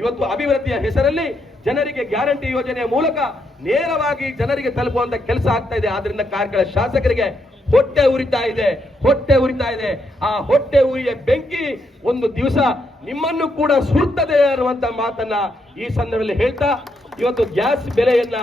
ಇವತ್ತು ಅಭಿವೃದ್ಧಿಯ ಹೆಸರಲ್ಲಿ ಜನರಿಗೆ ಗ್ಯಾರಂಟಿ ಯೋಜನೆಯ ಮೂಲಕ ನೇರವಾಗಿ ಜನರಿಗೆ ತಲುಪುವಂತ ಕೆಲಸ ಆಗ್ತಾ ಇದೆ. ಆದ್ರಿಂದ ಕಾರ್ಕಳ ಶಾಸಕರಿಗೆ ಹೊಟ್ಟೆ ಉರಿತಾ ಇದೆ, ಹೊಟ್ಟೆ ಉರಿತಾ ಇದೆ. ಆ ಹೊಟ್ಟೆ ಉರಿಯ ಬೆಂಕಿ ಒಂದು ದಿವಸ ನಿಮ್ಮನ್ನು ಕೂಡ ಸುರ್ತದೆ ಅನ್ನುವಂತ ಮಾತನ್ನ ಈ ಸಂದರ್ಭದಲ್ಲಿ ಹೇಳ್ತಾ, ಇವತ್ತು ಗ್ಯಾಸ್ ಬೆಲೆಯನ್ನ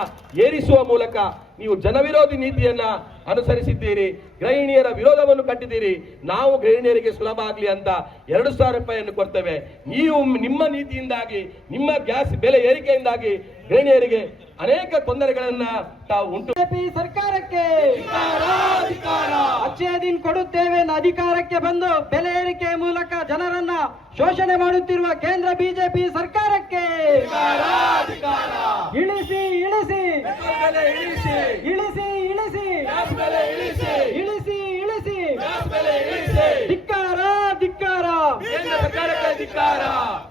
ಏರಿಸುವ ಮೂಲಕ ನೀವು ಜನವಿರೋಧಿ ನೀತಿಯನ್ನ ಅನುಸರಿಸಿದ್ದೀರಿ ಗೃಹಿಣಿಯರ ವಿರೋಧವನ್ನು ಕಟ್ಟಿದ್ದೀರಿ ನಾವು ಗೃಹಿಣಿಯರಿಗೆ ಸುಲಭ ಆಗ್ಲಿ ಅಂತ ಎರಡು ಸಾವಿರ ರೂಪಾಯಿಯನ್ನು ಕೊಡ್ತೇವೆ. ನೀವು ನಿಮ್ಮ ನೀತಿಯಿಂದಾಗಿ ನಿಮ್ಮ ಗ್ಯಾಸ್ ಬೆಲೆ ಏರಿಕೆಯಿಂದಾಗಿ ಗೃಹಿಣಿಯರಿಗೆ ಅನೇಕ ತೊಂದರೆಗಳನ್ನ ತಾವು ಉಂಟು ಬಿಜೆಪಿ ಸರ್ಕಾರಕ್ಕೆ ಅಚ್ಚೆಯ ದಿನ ಕೊಡುತ್ತೇವೆ ಅನ್ನೋ ಅಧಿಕಾರಕ್ಕೆ ಬಂದು ಬೆಲೆ ಏರಿಕೆ ಮೂಲಕ ಜನರನ್ನ ಶೋಷಣೆ ಮಾಡುತ್ತಿರುವ ಕೇಂದ್ರ ಬಿಜೆಪಿ ಸರ್ಕಾರಕ್ಕೆ ಇಳಿಸಿ ಇಳಿಸಿ. ಇಳಿಸಿ ಇಳಿಸಿ. ಇಳಿಸಿ. ಇಳಿಸಿ ಇಳಿಸಿ. ಧಿಕ್ಕಾರ ಧಿಕ್ಕಾರ. ಧಿಕ್ಕಾರ.